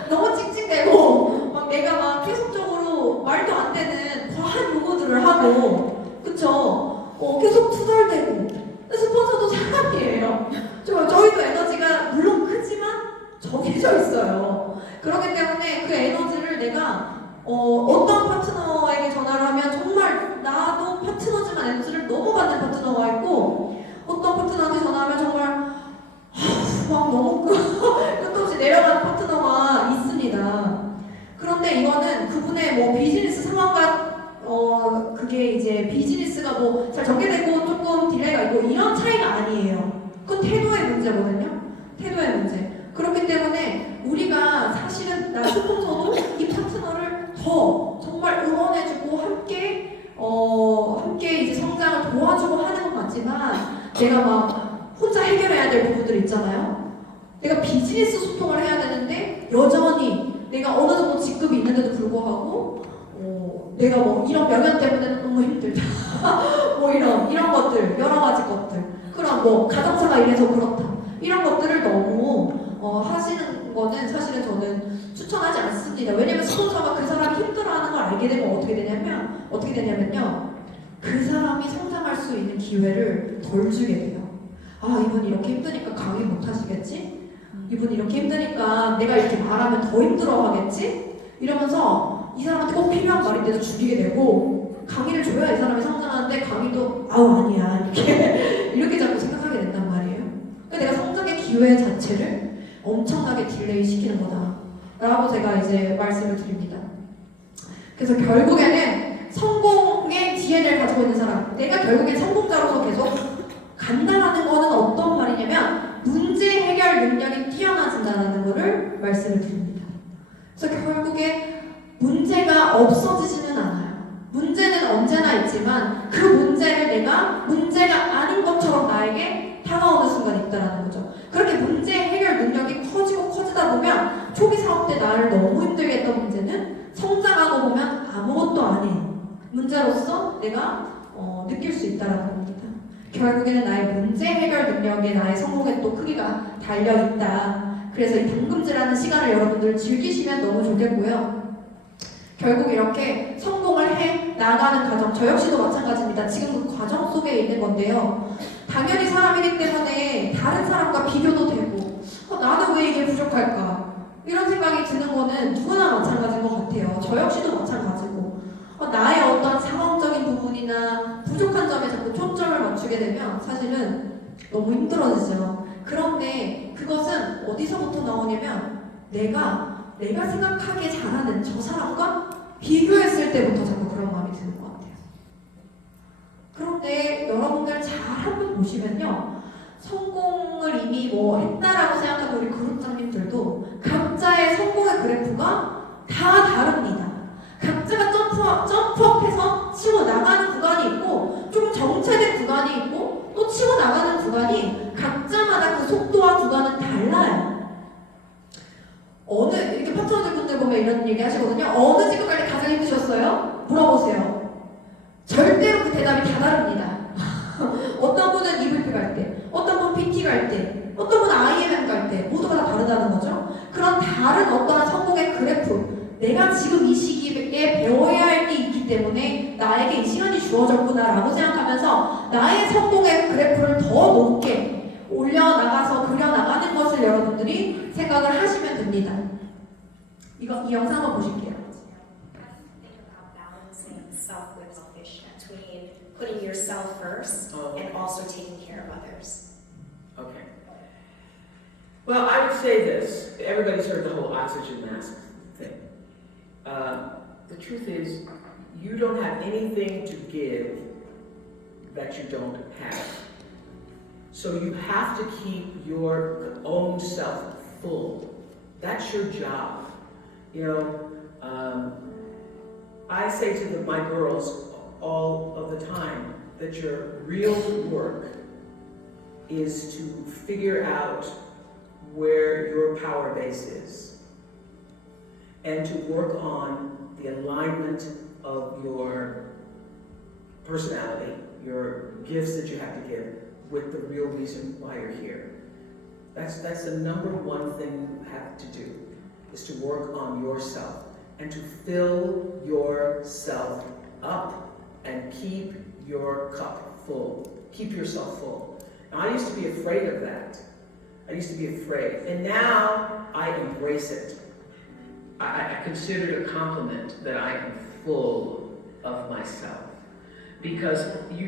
너무 찡찡대고 막 내가 막 계속적으로 말도 안 되는 과한 요구들을 하고 그쵸? 계속 투덜대고 스폰서도 사람이에요. 저희도 에너지가 물론 크지만 정해져 있어요. 그렇기 때문에 그 에너지를 내가 어떤 파트너에게 전화를 하면 정말 나도 파트너지만 에너지를 너무 받는 파트너가 있고 어떤 파트너한테 전화하면 정말 막 너무 끝도 없이 내려가는 파트너가 있습니다. 그런데 이거는 그분의 뭐 비즈니스 상황과 그게 이제 비즈니스가 뭐 잘 전개되고 조금 딜레이가 있고 이런 차이가 아니에요. 그건 태도의 문제거든요. 태도의 문제. 그렇기 때문에 우리가 사실은 나 스폰서도 이 파트너를 더 정말 응원해주고 함께 이제 성장을 도와주고 하는 것 같지만 내가 막 혼자 해결해야 될 부분들 있잖아요. 내가 비즈니스 소통을 해야 되는데 여전히 내가 어느 정도 직급이 있는데도 불구하고 내가 뭐 이런 명연 때문에 너무 힘들다. 뭐 이런 것들 여러 가지 것들 그런 뭐 가정사가 이래서 그렇다 이런 것들을 너무 하시는 거는 사실은 저는 추천하지 않습니다. 왜냐면 스폰서가 그 사람이 힘들어하는 걸 알게 되면 어떻게 되냐면요 그 사람이 성장할 수 있는 기회를 덜 주게 돼요. 이분 이렇게 힘드니까 강의 못 하시겠지? 이분 이렇게 힘드니까 내가 이렇게 말하면 더 힘들어 하겠지? 이러면서 이 사람한테 꼭 필요한 말인데도 줄이게 되고 강의를 줘야 이 사람이 성장하는데 강의도 아니야 이렇게 자꾸 생각하게 된단 말이에요. 그러니까 내가 성장의 기회 자체를 엄청나게 딜레이 시키는 거다 라고 제가 이제 말씀을 드립니다. 그래서 결국에는 성공의 DNA를 가지고 있는 사람 내가 결국엔 성공자로서 계속 간다라는 거는 어떤 말이냐면 문제 해결 능력이 뛰어나진다는 거를 말씀을 드립니다. 그래서 결국에 문제가 없어지지는 않아요. 문제는 언제나 있지만 그 문제를 내가 문제가 아닌 것처럼 나에게 다가오는 순간이 있다는 거죠. 그렇게 문제 해결 능력이 커지다 보면 초기 사업 때 나를 너무 힘들게 했던 문제는 성장하고 보면 아무것도 아닌 문제로서 내가 느낄 수 있다는 겁니다. 결국에는 나의 문제 해결 능력에 나의 성공의 또 크기가 달려있다. 그래서 이 당금질하는 시간을 여러분들 즐기시면 너무 좋겠고요. 결국 이렇게 성공을 해 나가는 과정, 저 역시도 마찬가지입니다. 지금 그 과정 속에 있는 건데요. 당연히 사람이기 때문에 다른 사람과 비교도 되고 나는 왜 이게 부족할까? 이런 생각이 드는 거는 누구나 마찬가지인 것 같아요. 저 역시도 마찬가지고 나의 어떤 상황적인 부분이나 부족한 점에 자꾸 초점을 맞추게 되면 사실은 너무 힘들어지죠. 어디서부터 나오냐면 내가 생각하기에 잘하는 저 사람과 비교했을 때부터 자꾸 그런 마음이 드는 것 같아요. 그런데 여러분들 잘 한번 보시면요, 성공을 이미 뭐 했다라고 생각하는 우리 그룹장님들도 각자의 성공의 그래프가 다 다릅니다. 각자가 점프업해서 치고 나가는 구간이 있고 좀 정체된 구간이 있고 또 치고 나가는 구간이 각자마다 그 속도와 구간은 달라요. 이렇게 파트너들 분들 보면 이런 얘기 하시거든요. 어느 직업 갈 때 가장 힘드셨어요? 물어보세요. 절대로 그 대답이 다 다릅니다. 어떤 분은 EVP 갈 때, 어떤 분 PT 갈 때, 어떤 분은 IMM 갈 때 모두가 다 다르다는 거죠. 그런 다른 어떠한 성공의 그래프, 내가 지금 이 시기에 배워야 할 게 있기 때문에 나에게 이 시간이 주어졌구나라고 생각하면서 나의 성공의 그래프를 더 높게 올려나가서 그려나가는 것을 여러분들이 생각을 하시면 됩니다. 이 영상 한번 보실게요. Self with selfish between putting yourself first and also taking care of others. Okay. Well, I would say this. Everybody's heard the whole oxygen mask thing. The truth is, you don't have anything to give that you don't have. So you have to keep your own self full. That's your job. You know, I say to my girls all of the time that your real work is to figure out where your power base is and to work on the alignment of your personality, your gifts that you have to give, with the real reason why you're here. That's the number one thing you have to do, is to work on yourself and to fill yourself up and keep your cup full. Keep yourself full. Now, I used to be afraid of that. I used to be afraid. And now I embrace it. I consider it a compliment that I am full of myself. Because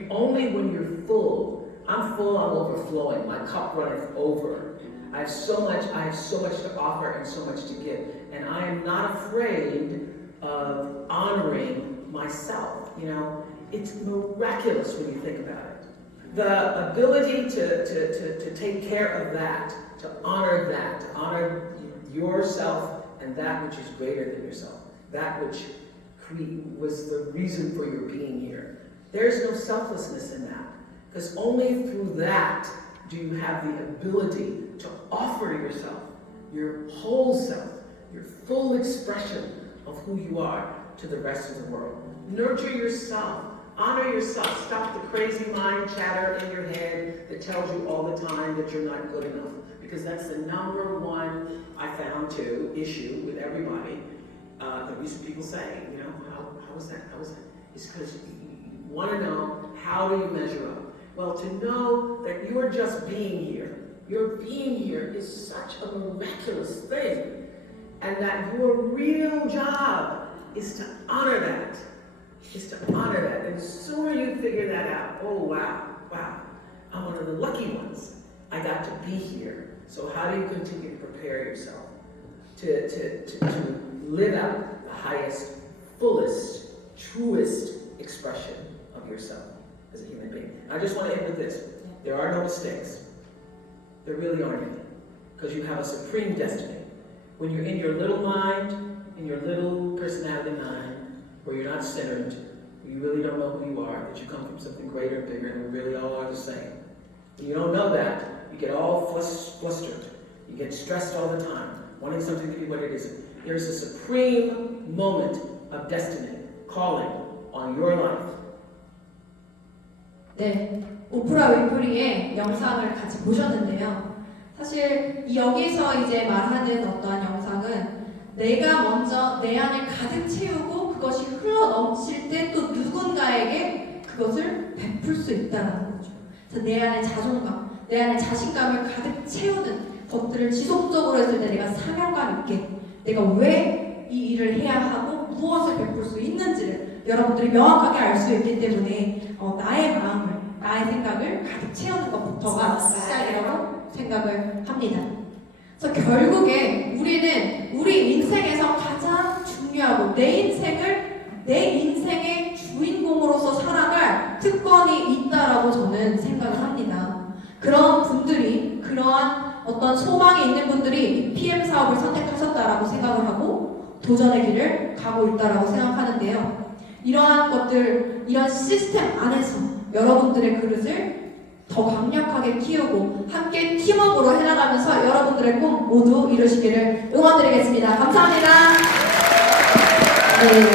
only when you're full, I'm full, I'm overflowing, my cup runneth over. I have so much to offer and so much to give. And I am not afraid of honoring myself. You know, it's miraculous when you think about it. The ability to take care of that, to honor yourself and that which is greater than yourself, that which was the reason for your being here. There's no selflessness in that, because only through that do you have the ability to offer yourself, your whole self, your full expression of who you are to the rest of the world. Nurture yourself. Honor yourself. Stop the crazy mind chatter in your head that tells you all the time that you're not good enough. Because that's the number one, I found too, issue with everybody. The reason people say, you know, how is that? It's because you want to know, how do you measure up? Well, to know that you're just being here. Your being here is such a miraculous thing. And that your real job is to honor that. And the sooner you figure that out, oh wow, I'm one of the lucky ones. I got to be here. So how do you continue to prepare yourself to live out the highest, fullest, truest expression of yourself as a human being? I just want to end with this. There are no mistakes. There really aren't any. Because you have a supreme destiny. When you're in your little mind, in your little personality mind, where you're not centered, where you really don't know who you are, that you come from something greater and bigger, and we really all are the same. When you don't know that, you get all flustered. You get stressed all the time, wanting something to be what it isn't. There's a supreme moment of destiny calling on your life. 네, 오프라 윈프리의 영상을 같이 보셨는데요. 사실 여기서 이제 말하는 어떠한 영상은 내가 먼저 내 안을 가득 채우고 그것이 흘러 넘칠 때 또 누군가에게 그것을 베풀 수 있다는 거죠. 그래서 내 안의 자존감, 내 안의 자신감을 가득 채우는 것들을 지속적으로 했을 때 내가 사명감 있게 내가 왜 이 일을 해야 하고 무엇을 베풀 수 있는지를 여러분들이 명확하게 알 수 있기 때문에 나의 마음을, 나의 생각을 가득 채우는 것부터가 시작이라고 생각을 합니다. 그래서 결국에 우리는 우리 인생에서 가장 중요하고 내 인생의 주인공으로서 살아갈 특권이 있다라고 저는 생각을 합니다. 그런 분들이, 그러한 어떤 소망이 있는 분들이 PM 사업을 선택하셨다라고 생각을 하고 도전의 길을 가고 있다라고 생각하는데요. 이러한 것들, 이런 시스템 안에서 여러분들의 그릇을 더 강력하게 키우고 함께 팀워크로 해나가면서 여러분들의 꿈 모두 이루시기를 응원드리겠습니다. 감사합니다. 네.